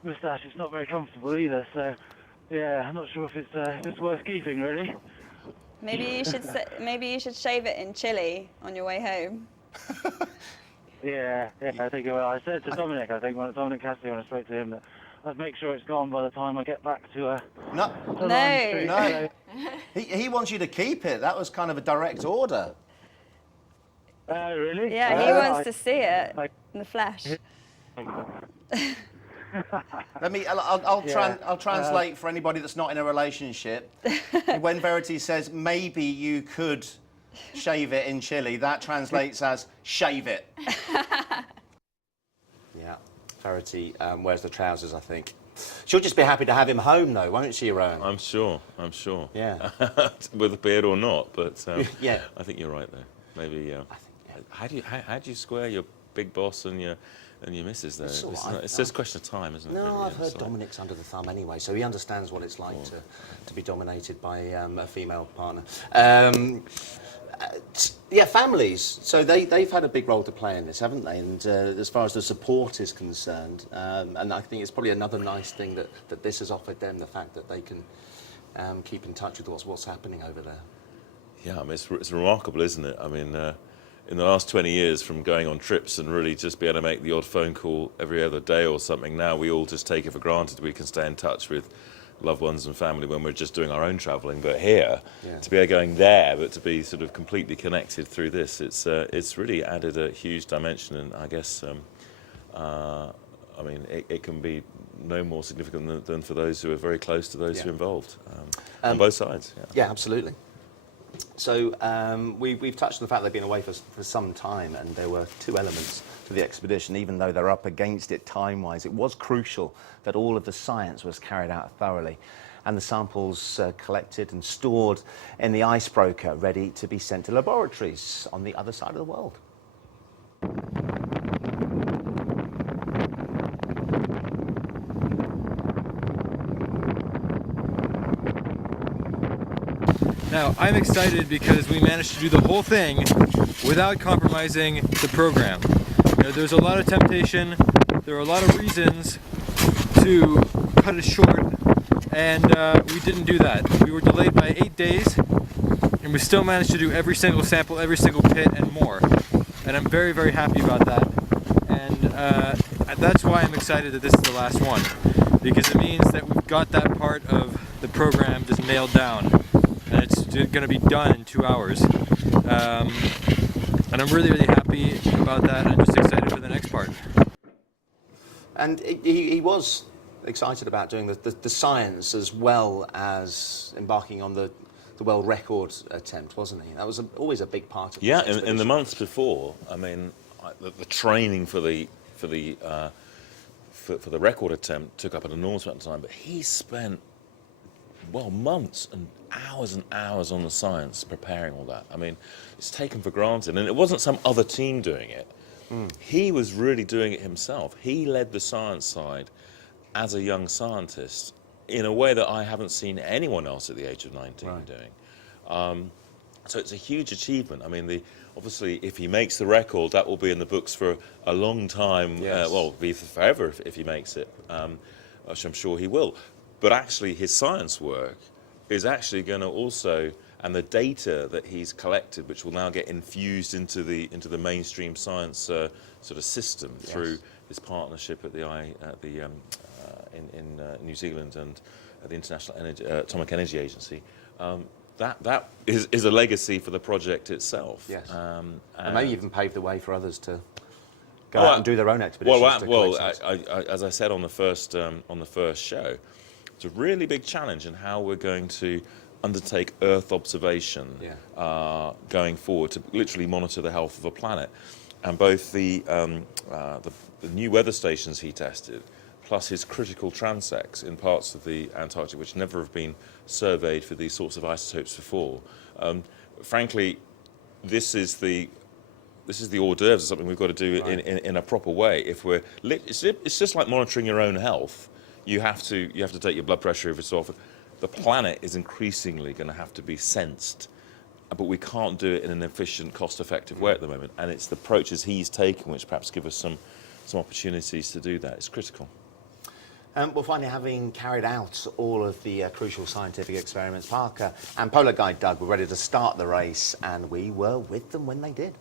moustache. It's not very comfortable either. So, yeah, I'm not sure if it's worth keeping, really. Maybe you should shave it in Chile on your way home. Yeah, I think it will. I said to Dominic, I think when Dominic Cassidy, when I spoke to him, that I'd make sure it's gone by the time I get back to No, no. he wants you to keep it. That was kind of a direct order. Oh, really? Yeah, he wants to see it in the flesh. I'll translate for anybody that's not in a relationship. When Verity says maybe you could shave it in Chile, that translates as shave it. Yeah, Verity wears the trousers, I think. She'll just be happy to have him home, though, won't she, Rowan? I'm sure. Yeah. With a beard or not, but yeah. I think you're right there. Maybe. How do you square your big boss and your missus though? It's just a question of time, isn't it? No, really? I've heard Dominic's under the thumb anyway, so he understands what it's like to be dominated by a female partner. Yeah, families. So they've had a big role to play in this, haven't they? And as far as the support is concerned, and I think it's probably another nice thing that this has offered them, the fact that they can keep in touch with what's happening over there. Yeah, I mean, it's remarkable, isn't it? I mean, in the last 20 years, from going on trips and really just being able to make the odd phone call every other day or something, now we all just take it for granted we can stay in touch with loved ones and family when we're just doing our own travelling. But here, to be going there, but to be sort of completely connected through this, it's really added a huge dimension. And I guess, I mean, it can be no more significant than for those who are very close to those who are involved on both sides. Yeah, absolutely. So we've touched on the fact they've been away for some time, and there were two elements to the expedition. Even though they're up against it time-wise, it was crucial that all of the science was carried out thoroughly, and the samples collected and stored in the icebreaker, ready to be sent to laboratories on the other side of the world. Now, I'm excited because we managed to do the whole thing without compromising the program. You know, there's a lot of temptation, there are a lot of reasons to cut it short, and we didn't do that. We were delayed by 8 days, and we still managed to do every single sample, every single pit, and more. And I'm very, very happy about that. And that's why I'm excited that this is the last one, because it means that we've got that part of the program just nailed down. And it's going to be done in 2 hours. And I'm really, really happy about that. I'm just excited for the next part. And he was excited about doing the science as well as embarking on the world record attempt, wasn't he? That was always a big part of it. In the months before, I mean, the training for the record attempt took up an enormous amount of time, but he spent months and hours on the science preparing all that. I mean, it's taken for granted, and it wasn't some other team doing it. He was really doing it himself. He led the science side as a young scientist in a way that I haven't seen anyone else at the age of 19 doing. So it's a huge achievement. I mean, obviously, if he makes the record, that will be in the books for a long time. Well, be forever if he makes it, which I'm sure he will. But actually, his science work is actually going to also, and the data that he's collected, which will now get infused into the mainstream science sort of system through his partnership at in New Zealand and at the International Atomic Energy Agency. That is a legacy for the project itself. Yes, and maybe even pave the way for others to go out and do their own expeditions. As I said on the first show. It's a really big challenge in how we're going to undertake Earth observation going forward to literally monitor the health of a planet. And both the new weather stations he tested, plus his critical transects in parts of the Antarctic which never have been surveyed for these sorts of isotopes before. Frankly, this is the hors d'oeuvres of something we've got to do in a proper way. It's just like monitoring your own health. You have to take your blood pressure every so often. The planet is increasingly going to have to be sensed, but we can't do it in an efficient, cost-effective way at the moment. And it's the approaches he's taken which perhaps give us some opportunities to do that. It's critical. Well, finally, having carried out all of the crucial scientific experiments, Parker and polar guide Doug were ready to start the race, and we were with them when they did.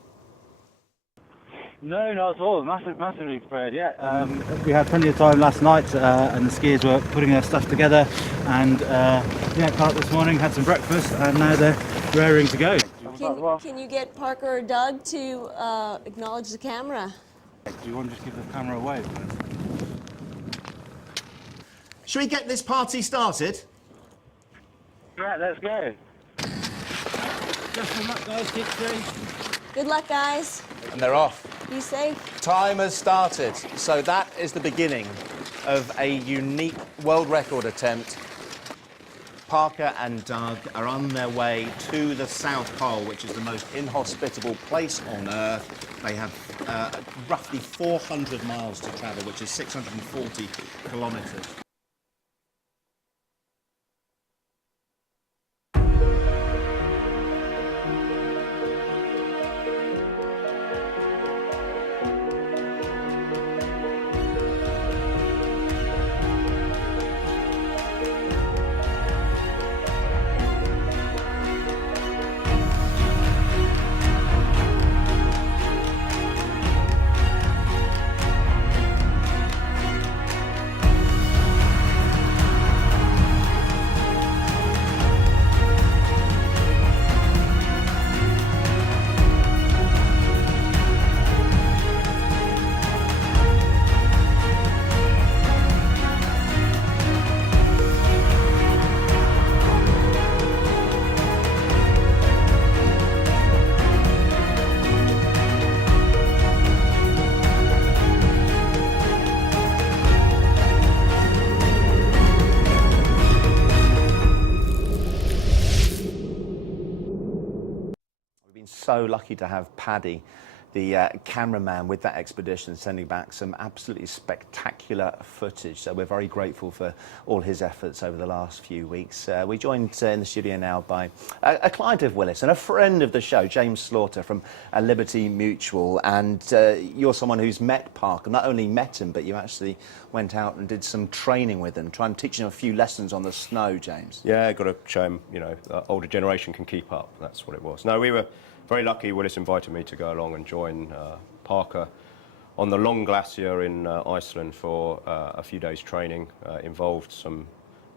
No, not at all. Massively prepared, yeah. We had plenty of time last night, and the skiers were putting their stuff together, and yeah, got up this morning, had some breakfast, and now they're raring to go. Can you get Parker or Doug to acknowledge the camera? Do you want to just give the camera away? Should we get this party started? Right, let's go. Just good luck, guys. Keep safe. Good luck, guys. And they're off. Be safe. Time has started. So that is the beginning of a unique world record attempt. Parker and Doug are on their way to the South Pole, which is the most inhospitable place on Earth. They have roughly 400 miles to travel, which is 640 kilometres. So lucky to have Paddy, the cameraman with that expedition, sending back some absolutely spectacular footage. So we're very grateful for all his efforts over the last few weeks. We're joined in the studio now by a client of Willis and a friend of the show, James Slaughter from Liberty Mutual. And you're someone who's met Parker, not only met him, but you actually went out and did some training with him, trying to teach him a few lessons on the snow, James. Yeah, got to show him, you know, the older generation can keep up. That's what it was. No, we were very lucky. Willis invited me to go along and join Parker on the Long Glacier in Iceland for a few days training. Involved some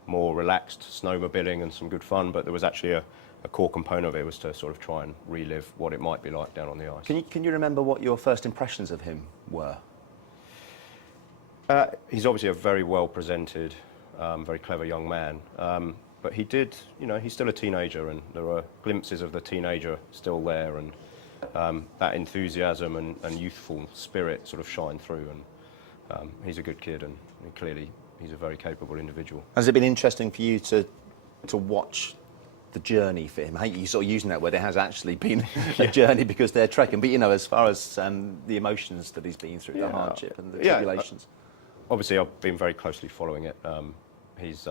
more relaxed snowmobiling and some good fun, but there was actually a core component of it was to sort of try and relive what it might be like down on the ice. Can you remember what your first impressions of him were? He's obviously a very well presented, very clever young man. But he did, you know, he's still a teenager, and there are glimpses of the teenager still there, and that enthusiasm and youthful spirit sort of shine through. And he's a good kid, and clearly he's a very capable individual. Has it been interesting for you to watch the journey for him? I hate you sort of using that word. It has actually been a journey because they're trekking. But you know, as far as the emotions that he's been through, the hardship and the tribulations. Obviously, I've been very closely following it. He's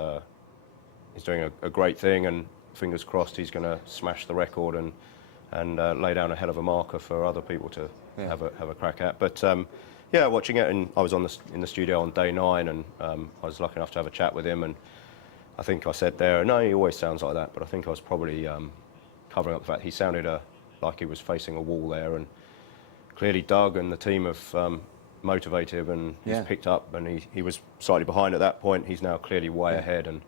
doing a great thing, and fingers crossed he's going to smash the record and lay down a hell of a marker for other people to have a crack at. But yeah, watching it, and I was in the studio on day 9, and I was lucky enough to have a chat with him, and I think I said there, no, he always sounds like that, but I think I was probably covering up the fact he sounded like he was facing a wall there, and clearly Doug and the team have motivated him, and he's picked up, and he was slightly behind at that point. He's now clearly way ahead, and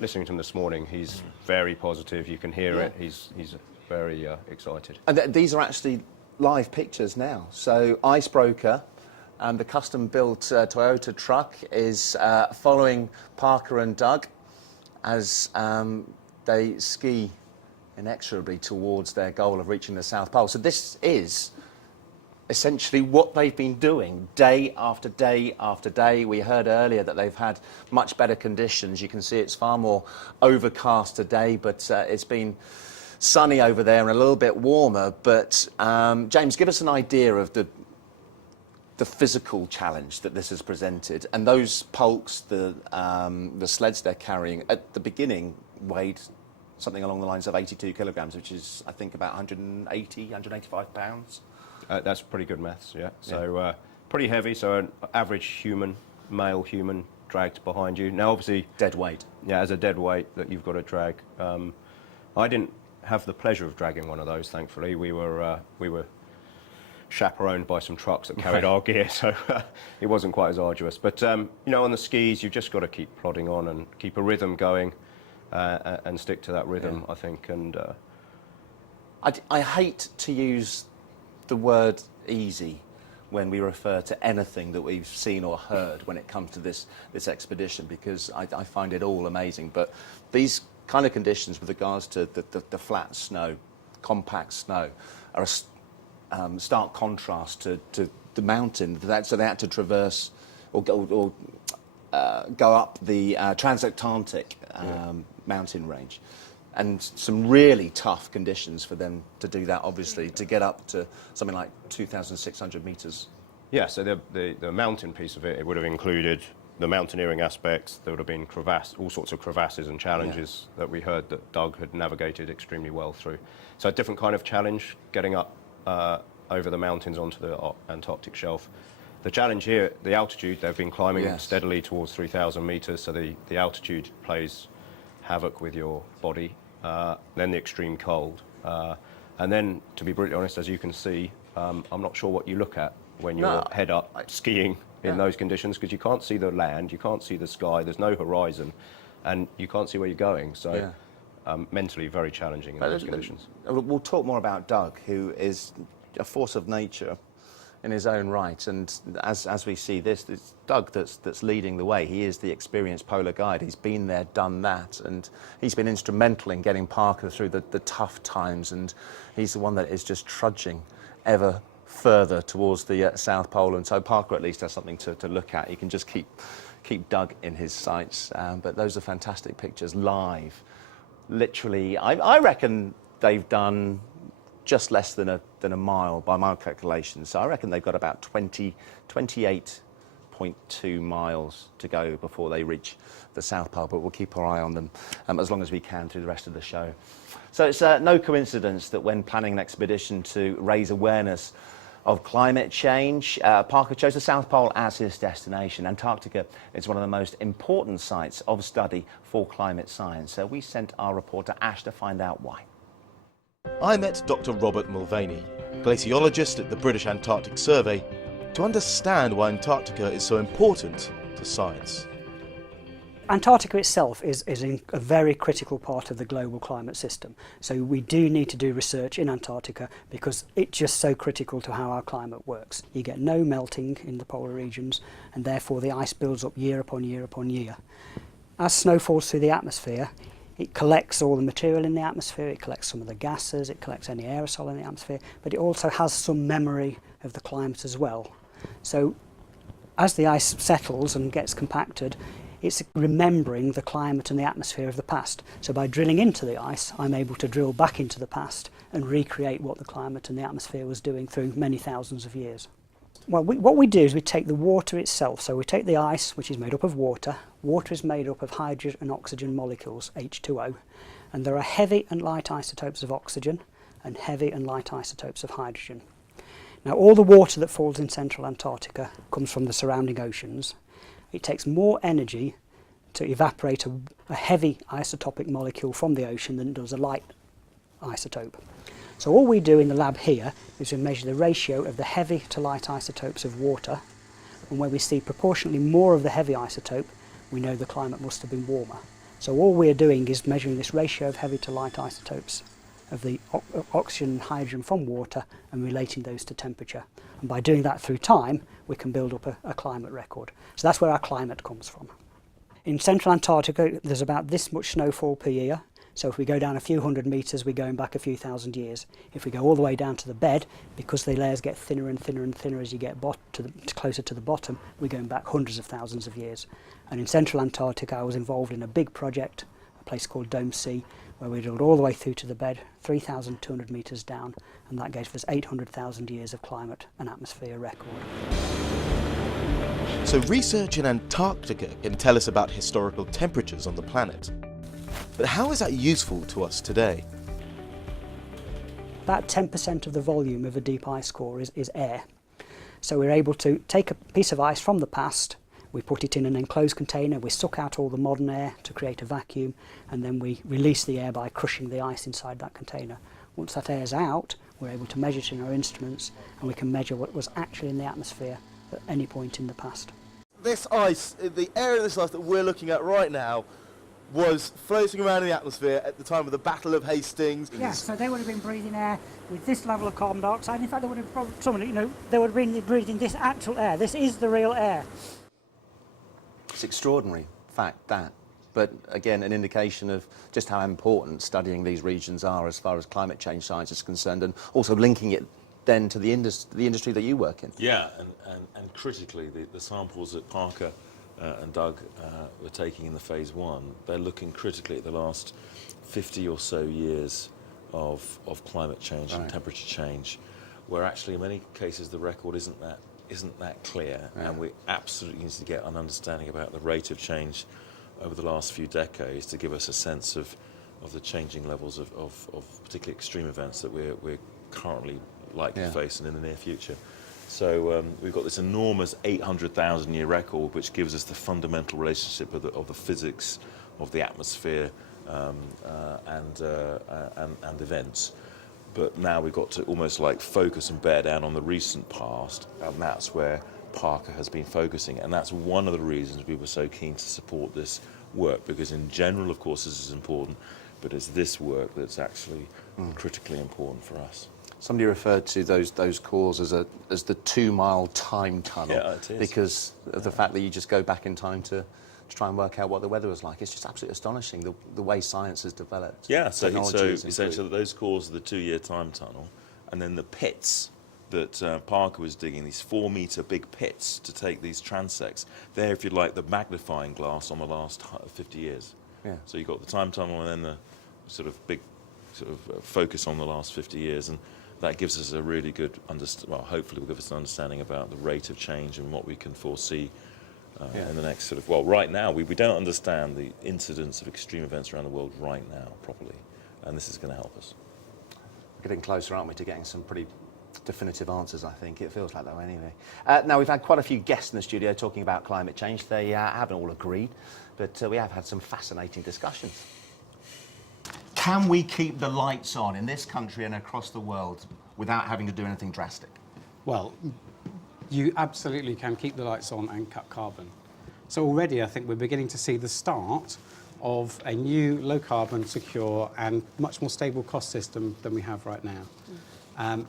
listening to him this morning, he's very positive. You can hear it. He's very excited. And these are actually live pictures now. So Icebroker, the custom-built Toyota truck, is following Parker and Doug as they ski inexorably towards their goal of reaching the South Pole. So this is essentially what they've been doing day after day after day. We heard earlier that they've had much better conditions. You can see it's far more overcast today, but it's been sunny over there and a little bit warmer. But James, give us an idea of the physical challenge that this has presented. And those polks, the sleds they're carrying at the beginning weighed something along the lines of 82 kilograms, which is, I think, about 180, 185 pounds. That's pretty good maths, yeah. So pretty heavy, so an average male human dragged behind you. Now, obviously... Dead weight. Yeah, as a dead weight that you've got to drag. I didn't have the pleasure of dragging one of those, thankfully. We were chaperoned by some trucks that carried our gear, so it wasn't quite as arduous. But you know, on the skis, you've just got to keep plodding on and keep a rhythm going, and stick to that rhythm, I think. And I hate to use the word easy when we refer to anything that we've seen or heard when it comes to this expedition, because I find it all amazing. But these kind of conditions with regards to the flat snow, compact snow, are a stark contrast to the mountain. So they had to traverse or go up the transatlantic mountain range. And some really tough conditions for them to do that, obviously, to get up to something like 2,600 metres. Yeah, so the mountain piece of it, it would have included the mountaineering aspects. There would have been all sorts of crevasses and challenges that we heard that Doug had navigated extremely well through. So a different kind of challenge, getting up over the mountains onto the Antarctic shelf. The challenge here, the altitude, they've been climbing steadily towards 3,000 metres, so the altitude plays havoc with your body. Then the extreme cold. And then, to be brutally honest, as you can see, I'm not sure what you look at when you're head up skiing in those conditions, because you can't see the land, you can't see the sky, there's no horizon, and you can't see where you're going. So mentally very challenging in those conditions. We'll talk more about Doug, who is a force of nature in his own right, and as we see this, it's Doug that's leading the way. He is the experienced polar guide. He's been there, done that, and he's been instrumental in getting Parker through the tough times, and he's the one that is just trudging ever further towards the South Pole, and so Parker at least has something to look at. He can just keep Doug in his sights, but those are fantastic pictures live. Literally, I reckon they've done just less than a mile by my calculations. So I reckon they've got about 28.2 miles to go before they reach the South Pole, but we'll keep our eye on them as long as we can through the rest of the show. So it's no coincidence that when planning an expedition to raise awareness of climate change, Parker chose the South Pole as his destination. Antarctica is one of the most important sites of study for climate science. So we sent our reporter Ash to find out why. I met Dr. Robert Mulvaney, glaciologist at the British Antarctic Survey, to understand why Antarctica is so important to science. Antarctica itself is a very critical part of the global climate system. So we do need to do research in Antarctica because it's just so critical to how our climate works. You get no melting in the polar regions, and therefore the ice builds up year upon year upon year. As snow falls through the atmosphere, it collects all the material in the atmosphere, it collects some of the gases, it collects any aerosol in the atmosphere, but it also has some memory of the climate as well. So as the ice settles and gets compacted, it's remembering the climate and the atmosphere of the past. So by drilling into the ice, I'm able to drill back into the past and recreate what the climate and the atmosphere was doing through many thousands of years. Well, what we do is we take the water itself. So we take the ice, which is made up of water. Water is made up of hydrogen and oxygen molecules, H2O. And there are heavy and light isotopes of oxygen and heavy and light isotopes of hydrogen. Now, all the water that falls in central Antarctica comes from the surrounding oceans. It takes more energy to evaporate a heavy isotopic molecule from the ocean than it does a light isotope. So all we do in the lab here is we measure the ratio of the heavy to light isotopes of water, and where we see proportionately more of the heavy isotope, we know the climate must have been warmer. So all we're doing is measuring this ratio of heavy to light isotopes of the oxygen and hydrogen from water and relating those to temperature. And by doing that through time, we can build up a climate record. So that's where our climate comes from. In central Antarctica, there's about this much snowfall per year. So if we go down a few hundred metres, we're going back a few thousand years. If we go all the way down to the bed, because the layers get thinner and thinner and thinner as you get closer to the bottom, we're going back hundreds of thousands of years. And in central Antarctica, I was involved in a big project, a place called Dome C, where we drilled all the way through to the bed, 3,200 metres down, and that gave us 800,000 years of climate and atmosphere record. So research in Antarctica can tell us about historical temperatures on the planet. But how is that useful to us today? About 10% of the volume of a deep ice core is air. So we're able to take a piece of ice from the past, we put it in an enclosed container, we suck out all the modern air to create a vacuum, and then we release the air by crushing the ice inside that container. Once that air's out, We're able to measure it in our instruments, and we can measure what was actually in the atmosphere at any point in the past. This ice, the area of this ice that we're looking at right now, was floating around in the atmosphere at the time of the Battle of Hastings. Yeah, so they would have been breathing air with this level of carbon dioxide. In fact, they would have probably, they would have been breathing this actual air. This is the real air. It's extraordinary fact, that. But again, an indication of just how important studying these regions are as far as climate change science is concerned, and also linking it then to the industry that you work in. Yeah, and critically, the samples that Parker and Doug were taking in the phase 1, they're looking critically at the last 50 or so years of climate change and temperature change, where actually in many cases the record isn't that clear, and we absolutely need to get an understanding about the rate of change over the last few decades to give us a sense of the changing levels of particularly extreme events that we're currently likely to face and in the near future. So we've got this enormous 800,000 year record, which gives us the fundamental relationship of the physics of the atmosphere and events. But now we've got to almost like focus and bear down on the recent past, and that's where Parker has been focusing, and that's one of the reasons we were so keen to support this work, because in general, of course, this is important, but it's this work that's actually critically important for us. Somebody referred to those cores as the 2-mile time tunnel. Yeah, it is. Because of the fact that you just go back in time to try and work out what the weather was like. It's just absolutely astonishing the way science has developed. Yeah, so Technology essentially those cores are the 2-year time tunnel, and then the pits that Parker was digging, these 4-metre big pits to take these transects, they're, if you like, the magnifying glass on the last 50 years. Yeah. So you've got the time tunnel and then the sort of big focus on the last 50 years, and that gives us a really good, hopefully will give us an understanding about the rate of change and what we can foresee in the next right now we don't understand the incidence of extreme events around the world right now properly, and this is going to help us. We're getting closer, aren't we, to getting some pretty definitive answers, I think. It feels like that way anyway. Now, we've had quite a few guests in the studio talking about climate change. They haven't all agreed, but we have had some fascinating discussions. Can we keep the lights on in this country and across the world without having to do anything drastic? Well, you absolutely can keep the lights on and cut carbon. So already I think we're beginning to see the start of a new low-carbon, secure and much more stable cost system than we have right now.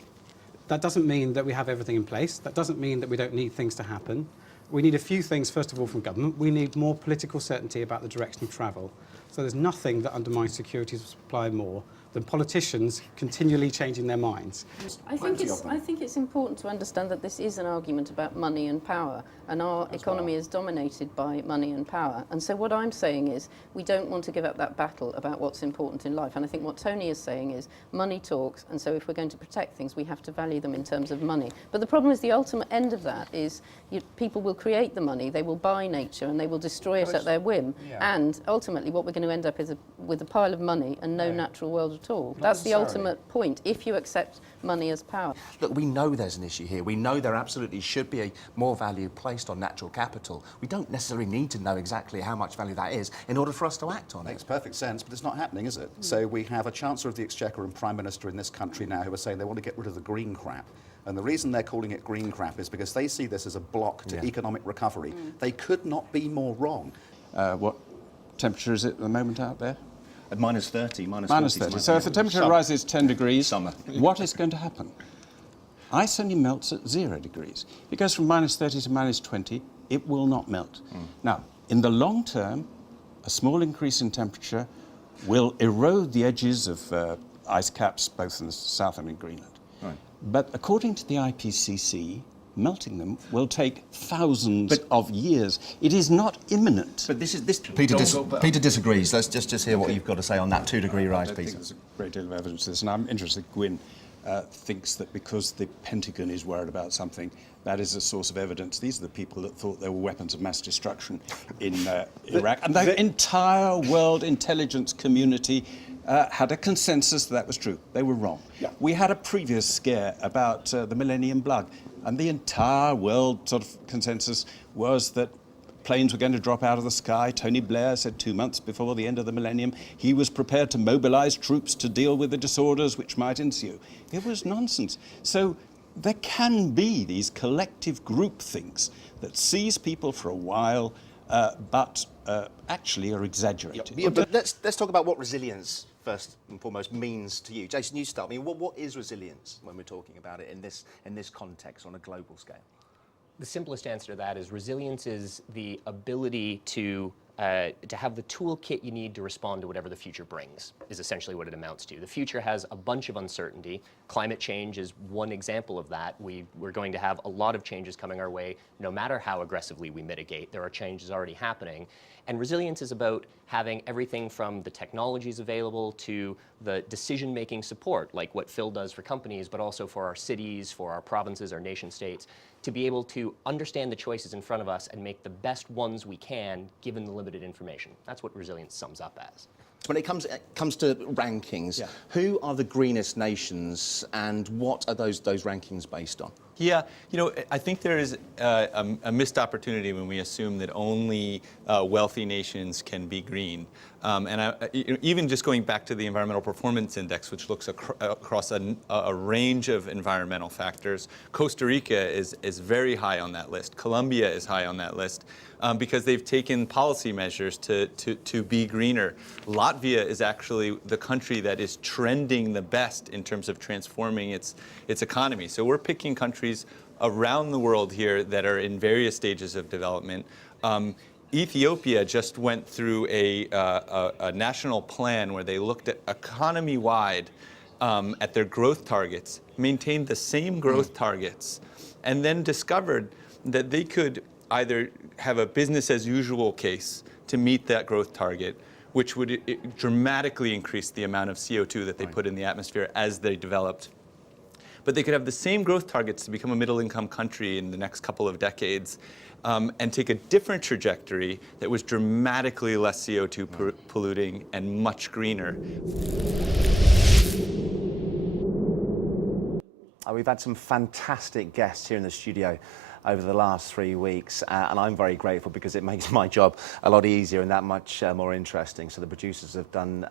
That doesn't mean that we have everything in place. That doesn't mean that we don't need things to happen. We need a few things, first of all, from government. We need more political certainty about the direction of travel. So there's nothing that undermines security of supply more than politicians continually changing their minds. I think it's important to understand that this is an argument about money and power, and our economy is dominated by money and power. And so what I'm saying is we don't want to give up that battle about what's important in life. And I think what Tony is saying is money talks, and so if we're going to protect things, we have to value them in terms of money. But the problem is the ultimate end of that is people will create the money, they will buy nature, and they will destroy it at their whim. Yeah. And ultimately what we're going to end up is with a pile of money and no natural world at all. That's the ultimate point, if you accept money as power. Look, we know there's an issue here. We know there absolutely should be more value placed on natural capital. We don't necessarily need to know exactly how much value that is in order for us to act on it. Makes perfect sense, but it's not happening, is it? So we have a Chancellor of the Exchequer and Prime Minister in this country now who are saying they want to get rid of the green crap. And the reason they're calling it green crap is because they see this as a block to economic recovery. They could not be more wrong. What temperature is it at the moment out there? At minus 30, minus 30. So if the temperature rises 10 degrees, what is going to happen? Ice only melts at 0 degrees. It goes from minus 30 to minus 20, it will not melt. Now, in the long term, a small increase in temperature will erode the edges of ice caps, both in the south and in Greenland. Right. But according to the IPCC, melting them will take thousands of years. It is not imminent. But Peter disagrees. Let's just hear what you've got to say on that 2-degree rise, Peter. There's a great deal of evidence to this, and I'm interested. Gwyn thinks that because the Pentagon is worried about something, that is a source of evidence. These are the people that thought there were weapons of mass destruction in Iraq, and the entire world intelligence community had a consensus that was true. They were wrong. Yeah. We had a previous scare about the Millennium Bug, and the entire world sort of consensus was that planes were going to drop out of the sky. Tony Blair said 2 months before the end of the millennium he was prepared to mobilize troops to deal with the disorders which might ensue. It was nonsense. So there can be these collective groupthings that seize people for a while, but actually are exaggerated. Yeah, but let's talk about what resilience, first and foremost, means to you. Jason, you start. I mean, what is resilience when we're talking about it in this context on a global scale? The simplest answer to that is resilience is the ability to have the toolkit you need to respond to whatever the future brings, is essentially what it amounts to. The future has a bunch of uncertainty. Climate change is one example of that. We're going to have a lot of changes coming our way, no matter how aggressively we mitigate. There are changes already happening. And resilience is about having everything from the technologies available to the decision-making support, like what Phil does for companies, but also for our cities, for our provinces, our nation states, to be able to understand the choices in front of us and make the best ones we can given the limited information. That's what resilience sums up as. When it comes to rankings, who are the greenest nations and what are those rankings based on? Yeah, you know, I think there is a missed opportunity when we assume that only wealthy nations can be green. Even just going back to the Environmental Performance Index, which looks across a range of environmental factors, Costa Rica is very high on that list. Colombia is high on that list because they've taken policy measures to be greener. Latvia is actually the country that is trending the best in terms of transforming its economy. So we're picking countries around the world here that are in various stages of development. Ethiopia just went through a national plan where they looked at economy-wide at their growth targets, maintained the same growth targets, and then discovered that they could either have a business-as-usual case to meet that growth target, which would dramatically increase the amount of CO2 that they put in the atmosphere as they developed. But they could have the same growth targets to become a middle-income country in the next couple of decades and take a different trajectory that was dramatically less CO2 polluting and much greener. We've had some fantastic guests here in the studio over the last 3 weeks, and I'm very grateful because it makes my job a lot easier and that much more interesting. So the producers have done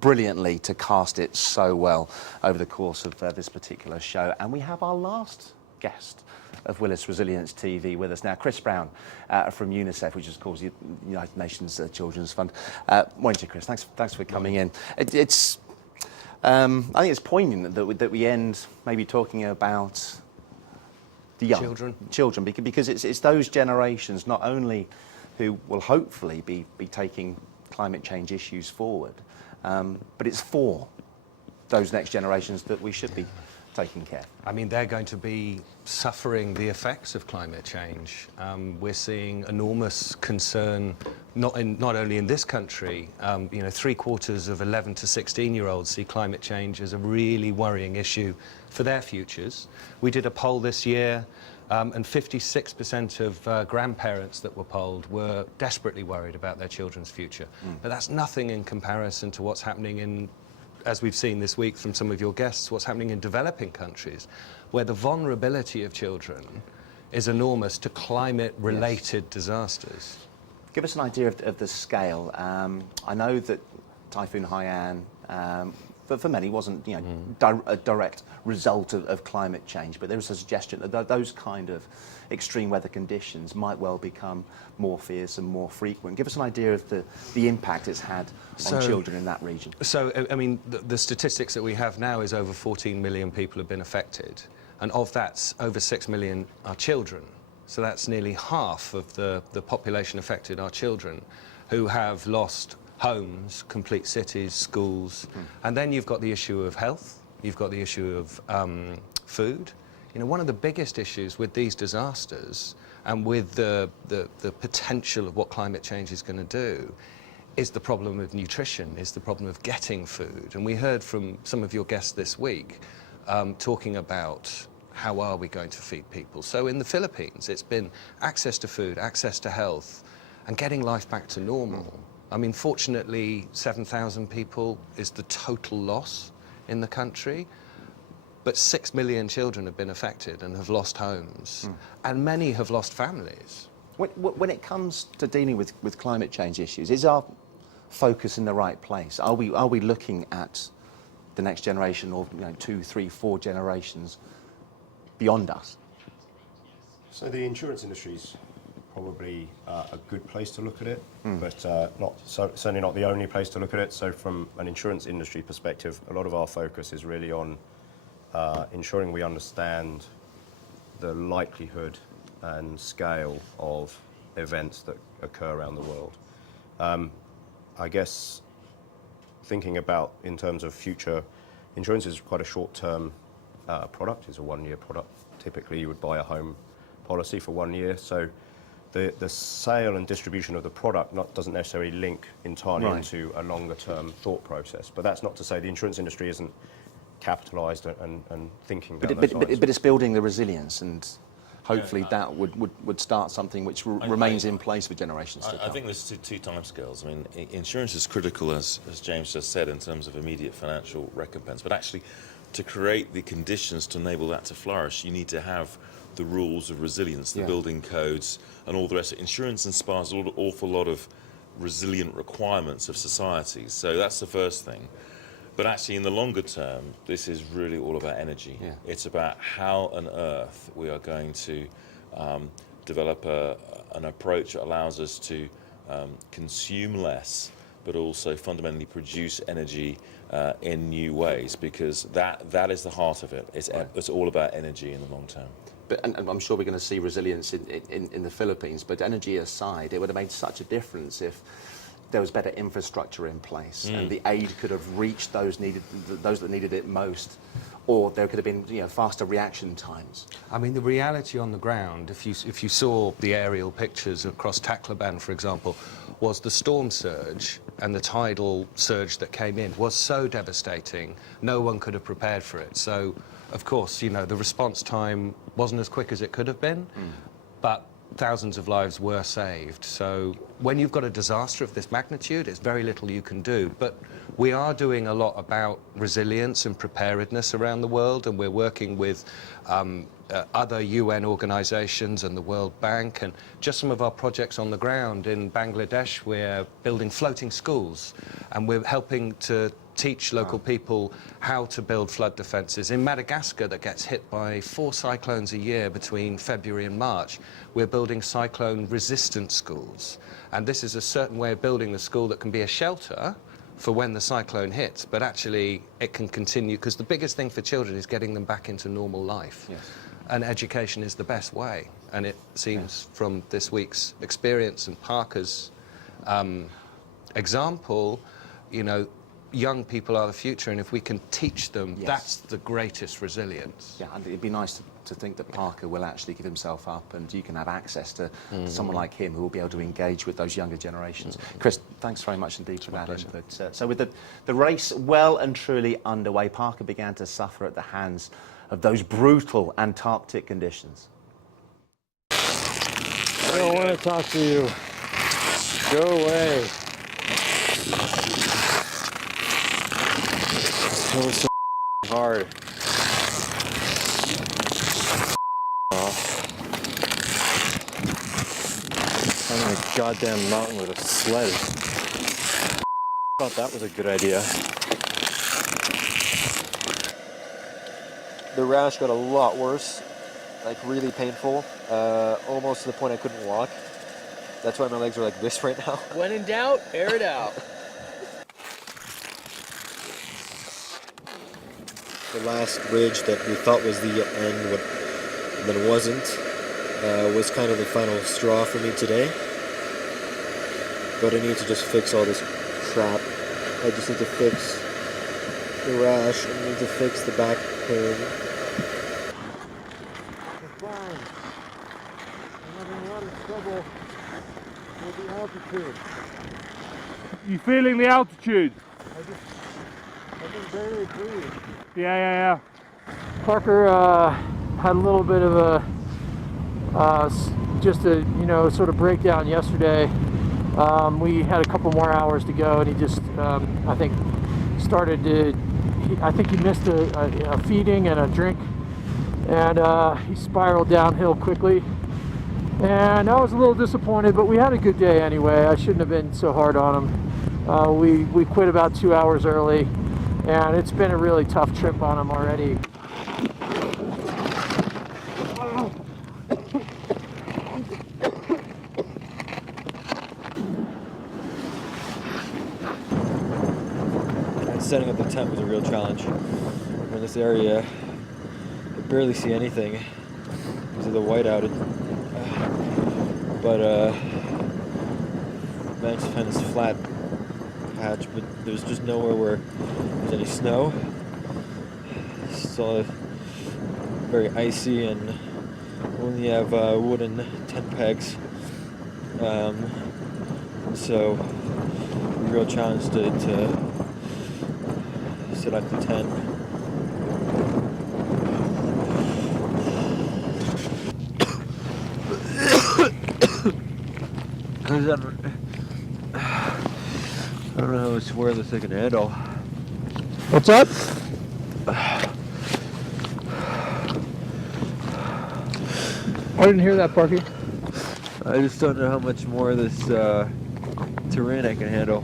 brilliantly to cast it so well over the course of this particular show. And we have our last guest of Willis Resilience TV with us now, Chris Brown from UNICEF, which is, of course, the United Nations Children's Fund. Morning to you, Chris. Thanks for coming in. I think it's poignant that we end maybe talking about the young children, because it's those generations not only who will hopefully be taking climate change issues forward, but it's for those next generations that we should be taking care. I mean, they're going to be suffering the effects of climate change. We're seeing enormous concern, not only in this country. You know, 3/4 of 11 to 16-year-olds see climate change as a really worrying issue for their futures. We did a poll this year, and 56% of grandparents that were polled were desperately worried about their children's future. But that's nothing in comparison to what's happening in, as we've seen this week from some of your guests, what's happening in developing countries, where the vulnerability of children is enormous to climate-related disasters. Give us an idea of the scale. I know that Typhoon Haiyan, for many, wasn't a direct result of climate change, but there was a suggestion that those kind of extreme weather conditions might well become more fierce and more frequent. Give us an idea of the impact it's had on children in that region. So, I mean, the statistics that we have now is over 14 million people have been affected, and of that, over 6 million are children. So that's nearly half of the population affected are children who have lost homes, complete cities, schools. And then you've got the issue of health, you've got the issue of food. You know, one of the biggest issues with these disasters and with the potential of what climate change is going to do is the problem of nutrition, is the problem of getting food. And we heard from some of your guests this week talking about how are we going to feed people. So in the Philippines, it's been access to food, access to health, and getting life back to normal. I mean, fortunately, 7,000 people is the total loss in the country, but 6 million children have been affected and have lost homes, and many have lost families. When it comes to dealing with climate change issues, is our focus in the right place? Are we looking at the next generation, or 2, 3, 4 generations beyond us? So the insurance industry is probably a good place to look at it, but certainly not the only place to look at it. So from an insurance industry perspective, a lot of our focus is really on ensuring we understand the likelihood and scale of events that occur around the world. I guess thinking about in terms of future, insurance is quite a short-term product. It's a one-year product. Typically, you would buy a home policy for 1 year. So the sale and distribution of the product doesn't necessarily link entirely into a longer-term thought process. But that's not to say the insurance industry isn't capitalised and thinking down those lines. But it's building the resilience, and hopefully that would start something which remains in place for generations to come. I think there's two timescales. I mean, insurance is critical, as James just said, in terms of immediate financial recompense. But actually, to create the conditions to enable that to flourish, you need to have the rules of resilience, the building codes, and all the rest. Insurance inspires an awful lot of resilient requirements of societies. So that's the first thing. But actually, in the longer term, this is really all about energy. Yeah. It's about how on earth we are going to develop an approach that allows us to consume less, but also fundamentally produce energy in new ways, because that is the heart of it. It's all about energy in the long term. And I'm sure we're going to see resilience in the Philippines, but energy aside, it would have made such a difference if there was better infrastructure in place and the aid could have reached those that needed it most, or there could have been faster reaction times. I mean, the reality on the ground, if you saw the aerial pictures across Tacloban, for example, was the storm surge and the tidal surge that came in was so devastating, no one could have prepared for it. So, of course, the response time wasn't as quick as it could have been, but thousands of lives were saved. So when you've got a disaster of this magnitude, it's very little you can do. But we are doing a lot about resilience and preparedness around the world, and we're working with other UN organizations and the World Bank, and just some of our projects on the ground in Bangladesh. We're building floating schools, and we're helping to teach local people how to build flood defences. In Madagascar, that gets hit by 4 cyclones a year between February and March, we're building cyclone-resistant schools. And this is a certain way of building the school that can be a shelter for when the cyclone hits, but actually it can continue, because the biggest thing for children is getting them back into normal life. Yes. And education is the best way. And it seems from this week's experience and Parker's example, young people are the future, and if we can teach them, that's the greatest resilience. Yeah, and it'd be nice to think that Parker will actually give himself up, and you can have access to someone like him who will be able to engage with those younger generations. Chris, thanks very much indeed for that input. So with the race well and truly underway, Parker began to suffer at the hands of those brutal Antarctic conditions. I don't want to talk to you. Go away. It was so hard. I'm on a goddamn mountain with a sled. Thought that was a good idea. The rash got a lot worse, like really painful, almost to the point I couldn't walk. That's why my legs are like this right now. When in doubt, air it out. The last bridge that we thought was the end, but it wasn't, was kind of the final straw for me today. But I need to just fix all this crap. I just need to fix the rash, I need to fix the back pain. I'm fine. I'm having a lot of trouble with the altitude. You feeling the altitude? I can barely breathe. Yeah. Parker had a little bit of a sort of breakdown yesterday. We had a couple more hours to go, and he just I think started to. I think he missed a feeding and a drink, and he spiraled downhill quickly. And I was a little disappointed, but we had a good day anyway. I shouldn't have been so hard on him. We quit about 2 hours early, and it's been a really tough trip on him already. Setting up the tent was a real challenge. We're in this area, I could barely see anything because of the whiteout. But managed to find this flat patch, but there's just nowhere where there's any snow. It's all very icy, and we only have wooden tent pegs. So a real challenge to set up the tent. I don't know how much more this thing can handle. What's up? I didn't hear that, Parky. I just don't know how much more of this terrain I can handle.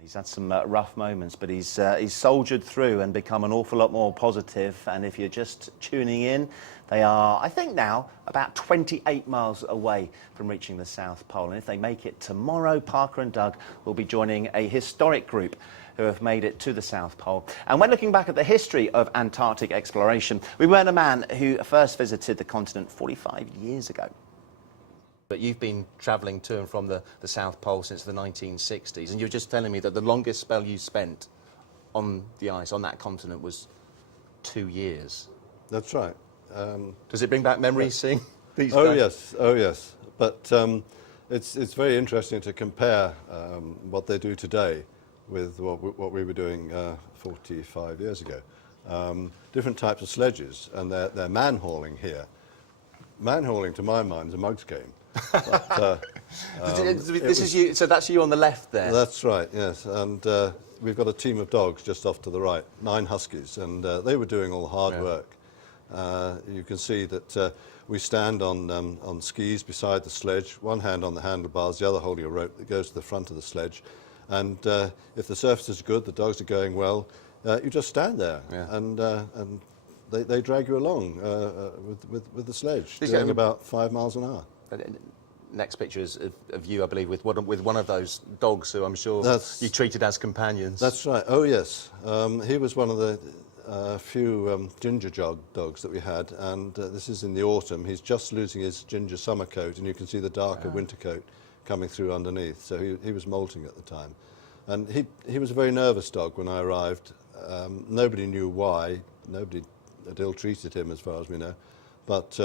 He's had some rough moments, but he's soldiered through and become an awful lot more positive. And if you're just tuning in, they are, I think now, about 28 miles away from reaching the South Pole. And if they make it tomorrow, Parker and Doug will be joining a historic group who have made it to the South Pole. And when looking back at the history of Antarctic exploration, we learn a man who first visited the continent 45 years ago. But you've been travelling to and from the South Pole since the 1960s, and you're just telling me that the longest spell you spent on the ice, on that continent, was 2 years. That's right. Does it bring back memories, seeing these Oh guys? yes, oh yes. But it's very interesting to compare what they do today with what we were doing 45 years ago. Different types of sledges, and they're man-hauling here. Man-hauling, to my mind, is a mug's game. But, this is you. So that's you on the left there. That's right. Yes, and we've got a team of dogs just off to the right, 9 huskies, and they were doing all the hard work. You can see that we stand on skis beside the sledge, one hand on the handlebars, the other holding a rope that goes to the front of the sledge. And if the surface is good, the dogs are going well, you just stand there, and they drag you along with the sledge, doing about 5 miles an hour. Next picture is of you, I believe, with one of those dogs who I'm sure you treated as companions. That's right. Oh yes, he was one of the few ginger dogs that we had, and this is in the autumn. He's just losing his ginger summer coat, and you can see the darker winter coat coming through underneath. So he was molting at the time, and he was a very nervous dog when I arrived. Nobody knew why. Nobody had ill-treated him, as far as we know, but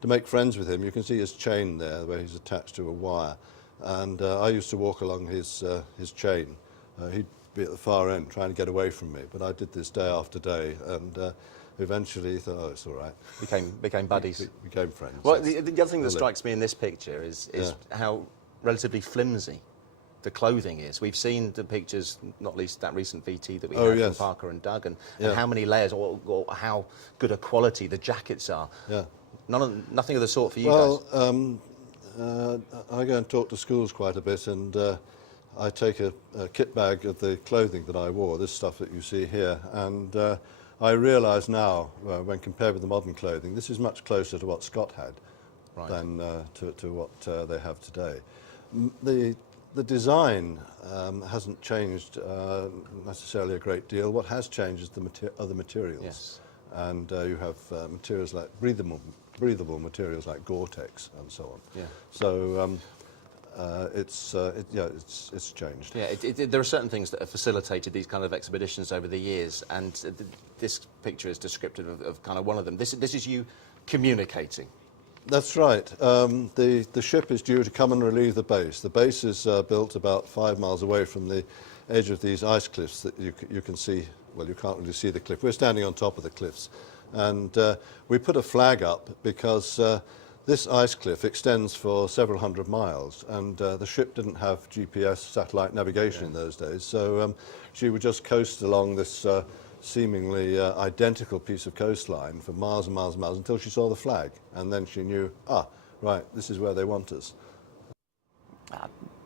to make friends with him, you can see his chain there, where he's attached to a wire, and I used to walk along his chain. He'd be at the far end trying to get away from me, but I did this day after day, and eventually he thought, oh, it's all right. Became buddies. We became friends. Well, yes. the other thing that strikes me in this picture is how relatively flimsy the clothing is. We've seen the pictures, not least that recent VT that we had from Parker and Doug, and how many layers or how good a quality the jackets are. Yeah. Nothing of the sort for you guys. Well, I go and talk to schools quite a bit, and I take a kit bag of the clothing that I wore, this stuff that you see here, and I realise now, when compared with the modern clothing, this is much closer to what Scott had than to what they have today. The design hasn't changed necessarily a great deal. What has changed is the other materials. Yes. And you have materials like breathable materials like Gore-Tex and so on. Yeah. So it's changed. Yeah, there are certain things that have facilitated these kind of expeditions over the years, and this picture is descriptive of kind of one of them. This is you communicating. That's right. The ship is due to come and relieve the base. The base is built about 5 miles away from the edge of these ice cliffs that you can see. Well, you can't really see the cliff. We're standing on top of the cliffs. And we put a flag up because this ice cliff extends for several hundred miles, and the ship didn't have GPS satellite navigation in those days. So she would just coast along this seemingly identical piece of coastline for miles and miles and miles until she saw the flag. And then she knew, right, this is where they want us.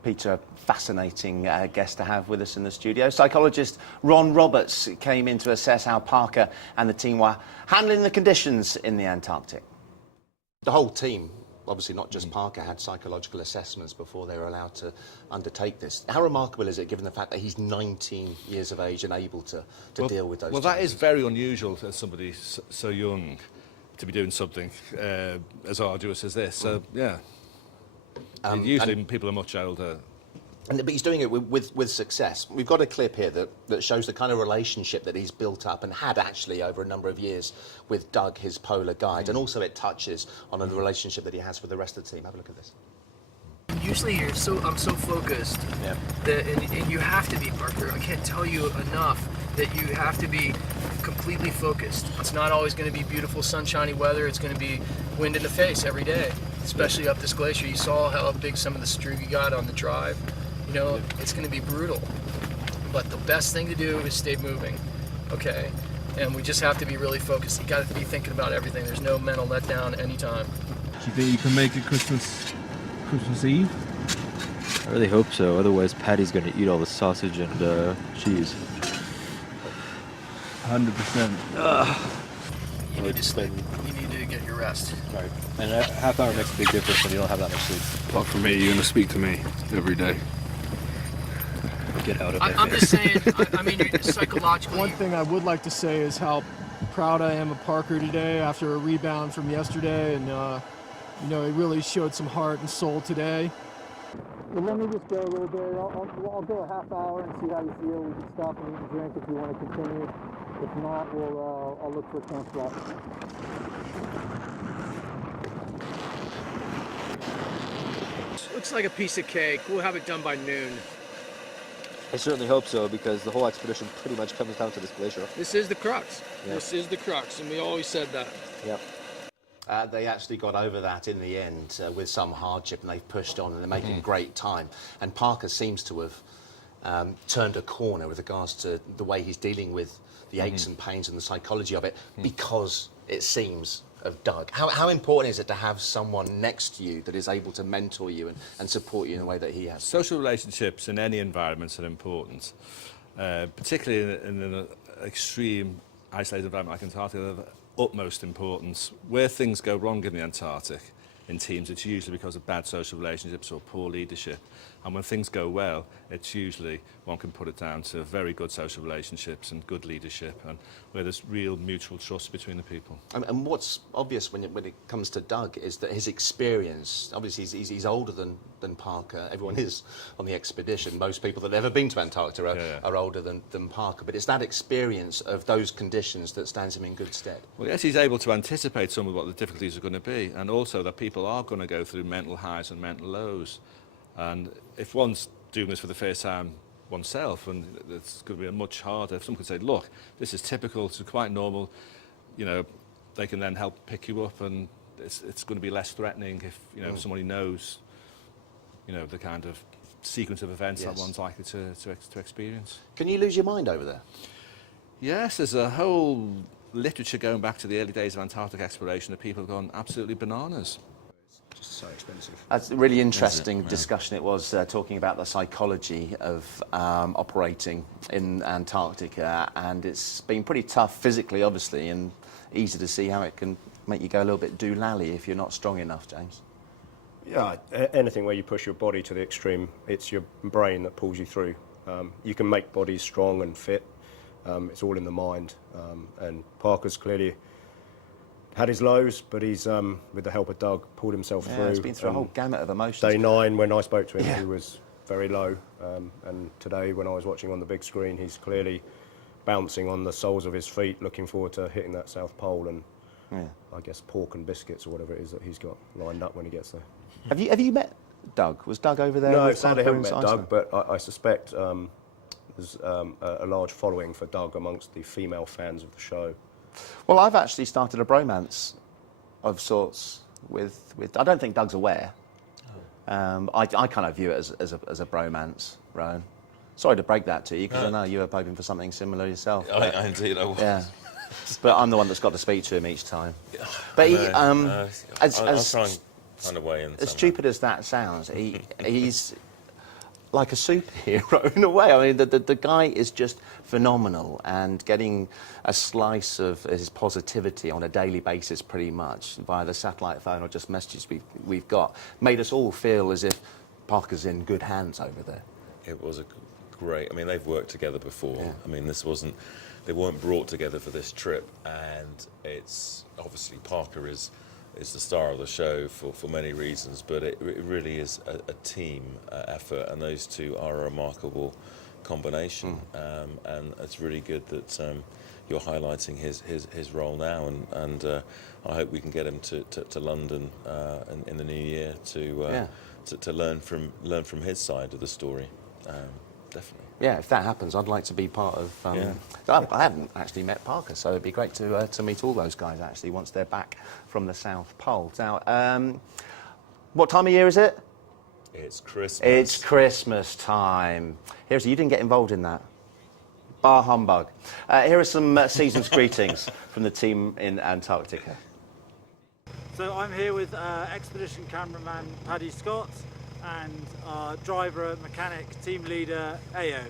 Peter, fascinating guest to have with us in the studio. Psychologist Ron Roberts came in to assess how Parker and the team were handling the conditions in the Antarctic. The whole team, obviously not just Parker, had psychological assessments before they were allowed to undertake this. How remarkable is it, given the fact that he's 19 years of age and able to deal with those Well, that is very unusual for somebody so young to be doing something as arduous as this. So, yeah. Usually people are much older. But he's doing it with success. We've got a clip here that shows the kind of relationship that he's built up and had actually over a number of years with Doug, his polar guide, and also it touches on the relationship that he has with the rest of the team. Have a look at this. Usually I'm so focused that, and you have to be, Parker. I can't tell you enough that you have to be completely focused. It's not always going to be beautiful sunshiny weather. It's going to be wind in the face every day, especially up this glacier. You saw how big some of the streak got on the drive. You know, it's going to be brutal. But the best thing to do is stay moving, okay? And we just have to be really focused. You got to be thinking about everything. There's no mental letdown anytime. Do you think you can make it Christmas Eve? I really hope so. Otherwise, Patty's going to eat all the sausage and cheese. 100%. You need to sleep. You need to get your rest. Right. And a half hour makes a big difference when you don't have that much sleep. Well, for me, you're going to speak to me every day. Get out of I'm just saying, I mean, psychologically. One thing I would like to say is how proud I am of Parker today after a rebound from yesterday, and you know, he really showed some heart and soul today. Well, let me just go a little bit. I'll go a half hour and see how you feel. We can stop and eat and drink if you want to continue. If not, I'll look for a camp spot. Looks like a piece of cake. We'll have it done by noon. I certainly hope so, because the whole expedition pretty much comes down to this glacier. This is the crux. Yeah. This is the crux, and we always said that. Yep. They actually got over that in the end with some hardship, and they've pushed on and they're making great time. And Parker seems to have turned a corner with regards to the way he's dealing with the aches and pains and the psychology of it, because it seems of Doug. How important is it to have someone next to you that is able to mentor you and support you in the way that he has? Social relationships in any environment are important, particularly in an extreme isolated environment like Antarctica. They're of utmost importance. Where things go wrong in the Antarctic in teams, it's usually because of bad social relationships or poor leadership. And when things go well, it's usually, one can put it down to very good social relationships and good leadership, and where there's real mutual trust between the people. And what's obvious when it comes to Doug is that his experience, obviously he's older than Parker. Everyone is on the expedition. Most people that have ever been to Antarctica are older than Parker. But it's that experience of those conditions that stands him in good stead. Well, yes, he's able to anticipate some of what the difficulties are going to be, and also that people are going to go through mental highs and mental lows. And if one's doing this for the first time oneself, and it's going to be much harder. If someone could say, look, this is typical, it's quite normal, you know, they can then help pick you up, and it's going to be less threatening if, you know, somebody knows, you know, the kind of sequence of events that one's likely to experience. Can you lose your mind over there? Yes, there's a whole literature going back to the early days of Antarctic exploration that people have gone absolutely bananas. So expensive. That's a really interesting discussion it was, talking about the psychology of operating in Antarctica, and it's been pretty tough physically, obviously, and easy to see how it can make you go a little bit doolally if you're not strong enough, James. Yeah, anything where you push your body to the extreme, it's your brain that pulls you through. You can make bodies strong and fit. It's all in the mind, and Parker's clearly had his lows, but he's, with the help of Doug, pulled himself through. He's been through a whole gamut of emotions. Day 9, when I spoke to him, he was very low. And today, when I was watching on the big screen, he's clearly bouncing on the soles of his feet, looking forward to hitting that South Pole and, I guess, pork and biscuits or whatever it is that he's got lined up when he gets there. Have you met Doug? Was Doug over there? No, sadly I haven't met Doug, but I suspect there's a large following for Doug amongst the female fans of the show. Well, I've actually started a bromance of sorts with I don't think Doug's aware. I kind of view it as a bromance, Rowan. Sorry to break that to you, because I know you were hoping for something similar yourself. Indeed I was. Yeah. But I'm the one that's got to speak to him each time. But I'll try and find a way in. As stupid as that sounds, he's like a superhero in a way. I mean, the guy is just phenomenal, and getting a slice of his positivity on a daily basis, pretty much via the satellite phone or just messages we've got, made us all feel as if Parker's in good hands over there. It was a great. I mean, they've worked together before. Yeah. I mean, they weren't brought together for this trip, and it's obviously Parker is the star of the show for many reasons, but it really is a team effort, and those two are a remarkable combination. And it's really good that you're highlighting his role now, and I hope we can get him to London in the new year to learn from his side of the story. Definitely. Yeah, if that happens, I'd like to be part of... I haven't actually met Parker, so it'd be great to meet all those guys, actually, once they're back from the South Pole. Now, what time of year is it? It's Christmas. It's Christmas time. You didn't get involved in that. Bar humbug. Here are some season's greetings from the team in Antarctica. So I'm here with expedition cameraman Paddy Scott and our driver, mechanic, team leader, Ayo.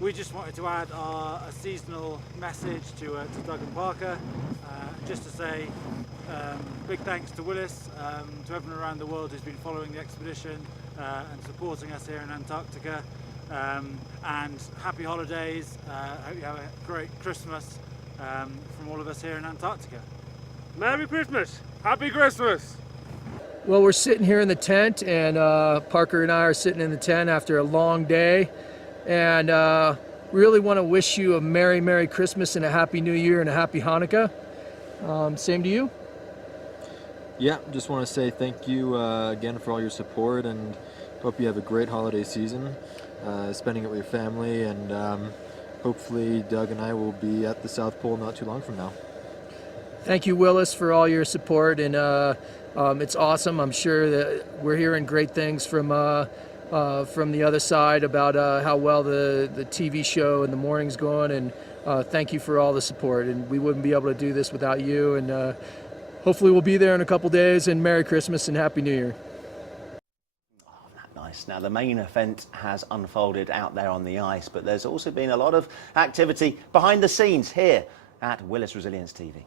We just wanted to add a seasonal message to Doug and Parker, just to say big thanks to Willis, to everyone around the world who's been following the expedition and supporting us here in Antarctica, and happy holidays. Hope you have a great Christmas from all of us here in Antarctica. Merry Christmas! Happy Christmas! Well, we're sitting here in the tent, and Parker and I are sitting in the tent after a long day, and really want to wish you a Merry Christmas and a Happy New Year and a Happy Hanukkah. Same to you? Yeah, just want to say thank you again for all your support, and hope you have a great holiday season, spending it with your family, and hopefully Doug and I will be at the South Pole not too long from now. Thank you, Willis, for all your support, and it's awesome. I'm sure that we're hearing great things from the other side about how well the TV show in the morning's going, and thank you for all the support. And we wouldn't be able to do this without you, and hopefully we'll be there in a couple days, and Merry Christmas and Happy New Year. Oh, nice. Now, the main event has unfolded out there on the ice, but there's also been a lot of activity behind the scenes here at Willis Resilience TV.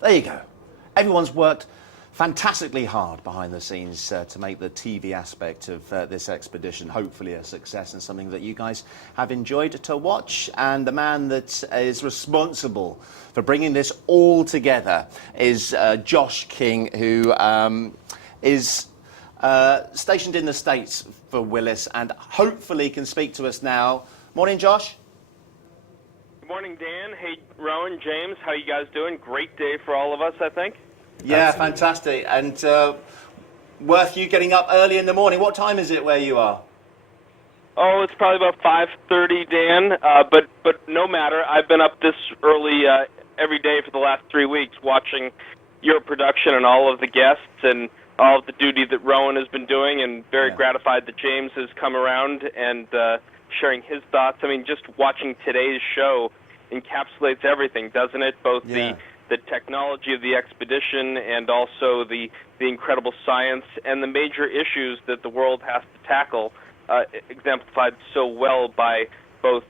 There you go. Everyone's worked fantastically hard behind the scenes to make the TV aspect of this expedition hopefully a success and something that you guys have enjoyed to watch. And the man that is responsible for bringing this all together is Josh King, who is stationed in the States for Willis and hopefully can speak to us now. Morning, Josh. Good morning, Dan. Hey, Rowan, James, how you guys doing? Great day for all of us, I think. Yeah, fantastic. And worth you getting up early in the morning. What time is it where you are? Oh, it's probably about 5:30, Dan. But no matter. I've been up this early every day for the last 3 weeks, watching your production and all of the guests and all of the duty that Rowan has been doing, and very gratified that James has come around and sharing his thoughts. I mean, just watching today's show encapsulates everything, doesn't it? Both the technology of the expedition and also the incredible science and the major issues that the world has to tackle, exemplified so well by both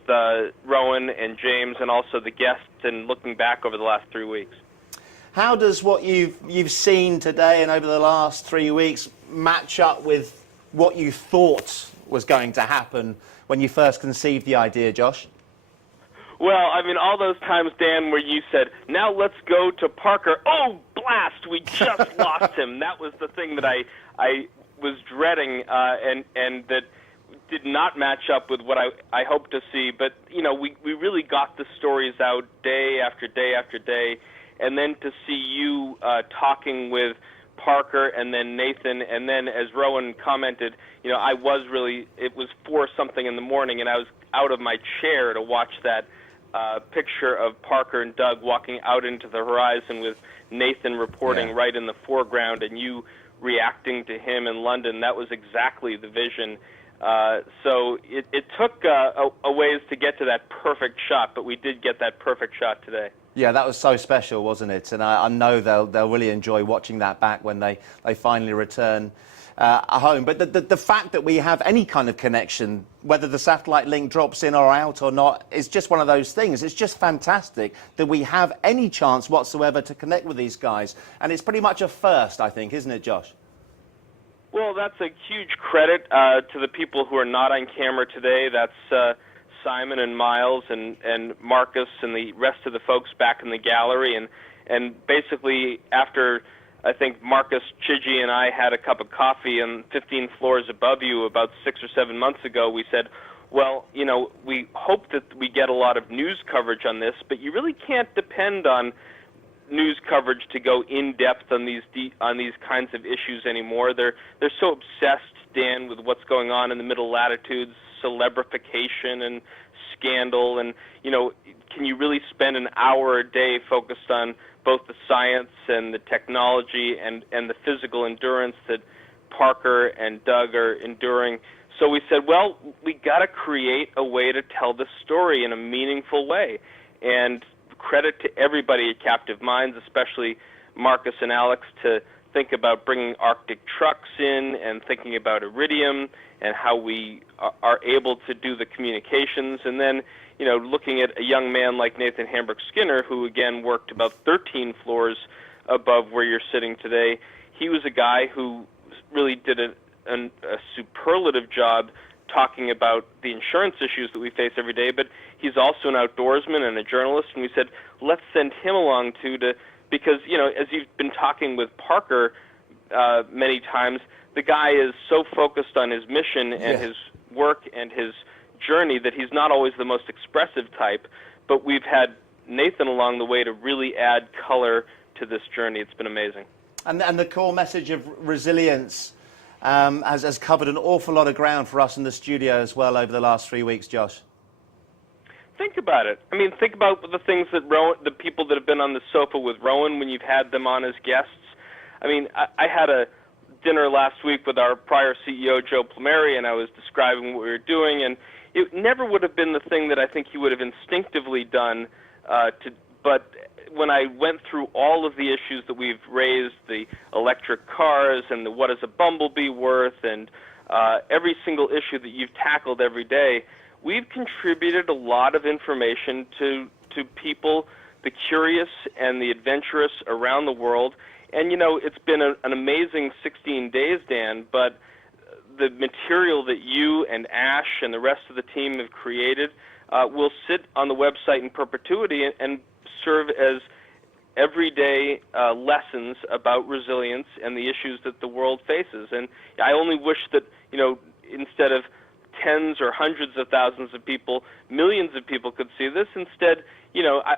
Rowan and James and also the guests, and looking back over the last 3 weeks. How does what you've seen today and over the last 3 weeks match up with what you thought was going to happen when you first conceived the idea, Josh? Well, I mean, all those times, Dan, where you said, now let's go to Parker. Oh, blast, we just lost him. That was the thing that I was dreading and that did not match up with what I hoped to see. But, you know, we really got the stories out day after day after day. And then to see you talking with Parker and then Nathan, and then as Rowan commented, you know, it was 4-something in the morning, and I was out of my chair to watch that picture of Parker and Doug walking out into the horizon with Nathan reporting right in the foreground and you reacting to him in London. That was exactly the vision. So it took a ways to get to that perfect shot, but we did get that perfect shot today. Yeah, that was so special, wasn't it? And I know they'll really enjoy watching that back when they finally return home. But the fact that we have any kind of connection, whether the satellite link drops in or out or not, is just one of those things. It's just fantastic that we have any chance whatsoever to connect with these guys. And it's pretty much a first, I think, isn't it, Josh? Well, that's a huge credit to the people who are not on camera today. That's Simon and Miles and Marcus and the rest of the folks back in the gallery. And basically, after I think Marcus, Chigi, and I had a cup of coffee on 15 floors above you about 6 or 7 months ago, we said, well, you know, we hope that we get a lot of news coverage on this, but you really can't depend on news coverage to go in depth on these kinds of issues anymore. They're so obsessed, Dan, with what's going on in the middle latitudes, celebrification and scandal, and you know, can you really spend an hour a day focused on both the science and the technology and the physical endurance that Parker and Doug are enduring? So we said, well, we got to create a way to tell this story in a meaningful way. And credit to everybody at Captive Minds, especially Marcus and Alex, to think about bringing Arctic trucks in and thinking about Iridium and how we are able to do the communications. And then, you know, looking at a young man like Nathan Hamburg-Skinner, who again worked about 13 floors above where you're sitting today. He was a guy who really did a superlative job talking about the insurance issues that we face every day, but he's also an outdoorsman and a journalist, and we said, let's send him along too, because, you know, as you've been talking with Parker many times, the guy is so focused on his mission and his work and his journey that he's not always the most expressive type, but we've had Nathan along the way to really add color to this journey. It's been amazing. And the core message of resilience has covered an awful lot of ground for us in the studio as well over the last 3 weeks, Josh. Think about it. I mean, think about the things that the people that have been on the sofa with Rowan when you've had them on as guests. I mean, I had a dinner last week with our prior CEO, Joe Plumeri, and I was describing what we were doing, and it never would have been the thing that I think he would have instinctively done, but when I went through all of the issues that we've raised, the electric cars and the what is a bumblebee worth, and every single issue that you've tackled every day, we've contributed a lot of information to people, the curious and the adventurous around the world. And, you know, it's been an amazing 16 days, Dan, but the material that you and Ash and the rest of the team have created will sit on the website in perpetuity and serve as everyday lessons about resilience and the issues that the world faces. And I only wish that, you know, instead of tens or hundreds of thousands of people, millions of people could see this. Instead,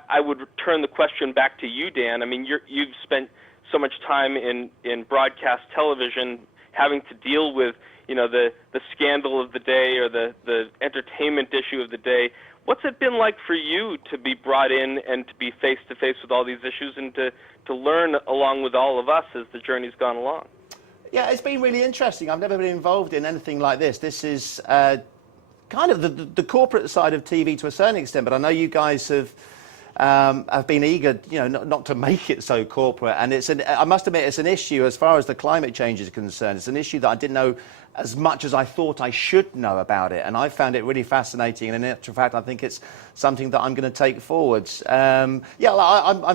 I would turn the question back to you, Dan. I mean, you've spent so much time in broadcast television having to deal with, the scandal of the day or the entertainment issue of the day. What's it been like for you to be brought in and to be face-to-face with all these issues and to learn along with all of us as the journey's gone along? Yeah, it's been really interesting. I've never been involved in anything like this. This is kind of the corporate side of TV to a certain extent, but I know you guys have been eager, not to make it so corporate. And I must admit, it's an issue as far as the climate change is concerned. It's an issue that I didn't know as much as I thought I should know about it, and I found it really fascinating. And in actual fact, I think it's something that I'm going to take forwards. I'm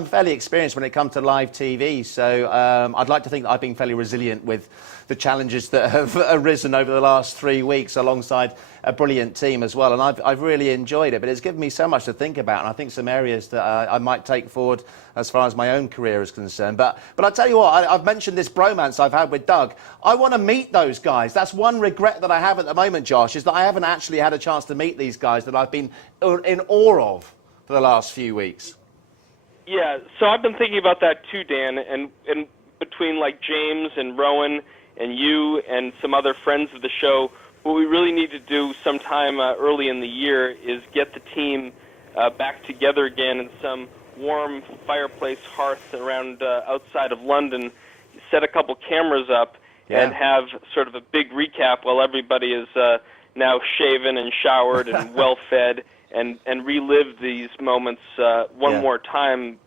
fairly experienced when it comes to live TV, so I'd like to think that I've been fairly resilient with the challenges that have arisen over the last 3 weeks, alongside a brilliant team as well. And I've really enjoyed it, but it's given me so much to think about, and I think some areas that I might take forward as far as my own career is concerned. But I tell you what, I've mentioned this bromance I've had with Doug. I want to meet those guys. That's one regret that I have at the moment, Josh, is that I haven't actually had a chance to meet these guys that I've been in awe of for the last few weeks. Yeah, so I've been thinking about that too, Dan, and between like James and Rowan and you and some other friends of the show, what we really need to do sometime early in the year is get the team back together again in some warm fireplace hearth around outside of London, set a couple cameras up, and have sort of a big recap while everybody is now shaven and showered and well-fed, and relive these moments one more time,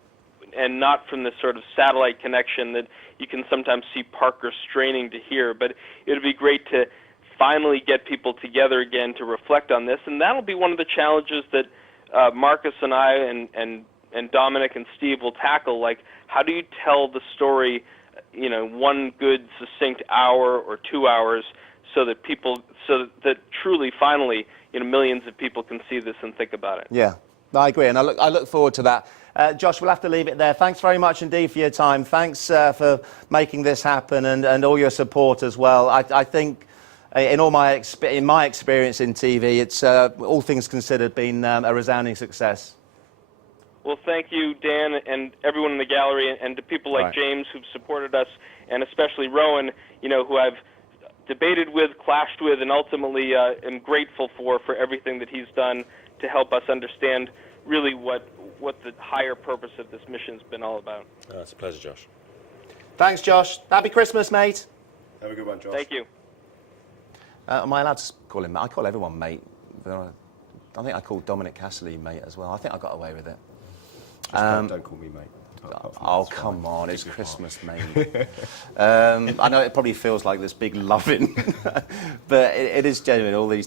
and not from this sort of satellite connection that you can sometimes see Parker straining to hear. But it would be great to finally get people together again to reflect on this, and that'll be one of the challenges that Marcus and I and Dominic and Steve will tackle. Like, how do you tell the story, one good succinct hour or 2 hours, so that truly, finally, millions of people can see this and think about it. Yeah, I agree, and I look forward to that. Josh, we'll have to leave it there. Thanks very much indeed for your time. Thanks for making this happen and all your support as well. I think in my experience in TV, it's all things considered been a resounding success. Well, thank you, Dan, and everyone in the gallery, and to people like James who've supported us, and especially Rowan, who I've debated with, clashed with, and ultimately am grateful for everything that he's done to help us understand really what the higher purpose of this mission's been all about. It's a pleasure, Josh. Thanks, Josh. Happy Christmas, mate. Have a good one, Josh. Thank you. Am I allowed to call him? I call everyone mate. I think I called Dominic Casserly mate as well. I think I got away with it. Don't call me mate. Oh, come on, it's Christmas, mate. I know it probably feels like this big loving, but it is genuine. All these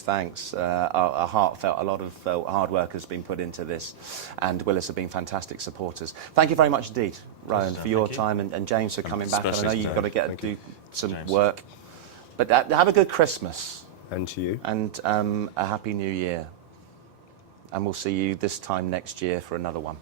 thanks are heartfelt. A lot of hard work has been put into this, and Willis have been fantastic supporters. Thank you very much indeed, Rowan, for your time, and James for coming back. I know you've got to do some work. But have a good Christmas. And to you. And a happy New Year. And we'll see you this time next year for another one.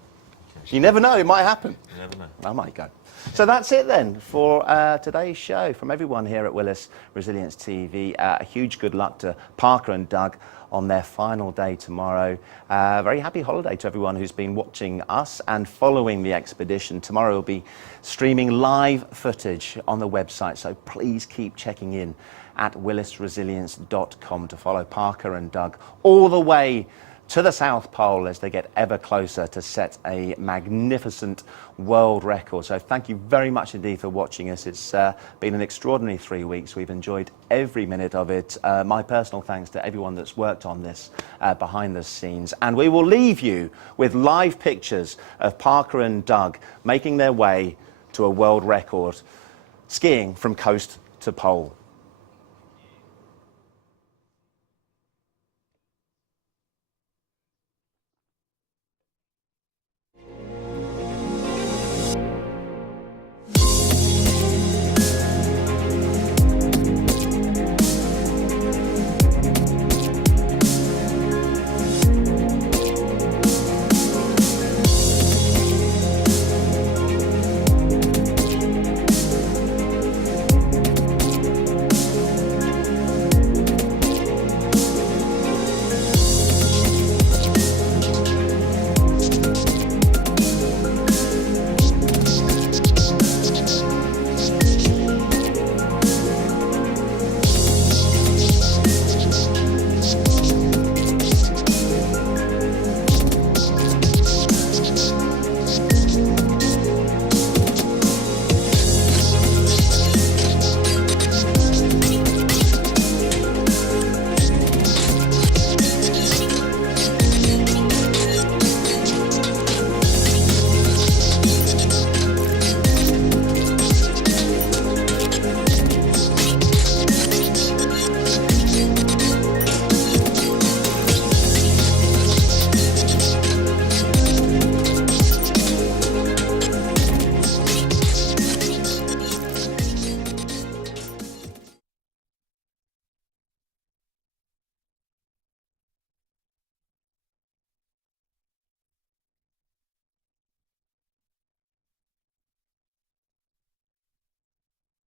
You never know, it might happen. You never know. I might go. So that's it then for today's show. From everyone here at Willis Resilience TV, a huge good luck to Parker and Doug on their final day tomorrow. Very happy holiday to everyone who's been watching us and following the expedition. Tomorrow we'll be streaming live footage on the website, so please keep checking in at willisresilience.com to follow Parker and Doug all the way to the South Pole as they get ever closer to set a magnificent world record. So thank you very much indeed for watching us. It's been an extraordinary 3 weeks. We've enjoyed every minute of it. My personal thanks to everyone that's worked on this behind the scenes. And we will leave you with live pictures of Parker and Doug making their way to a world record skiing from coast to pole.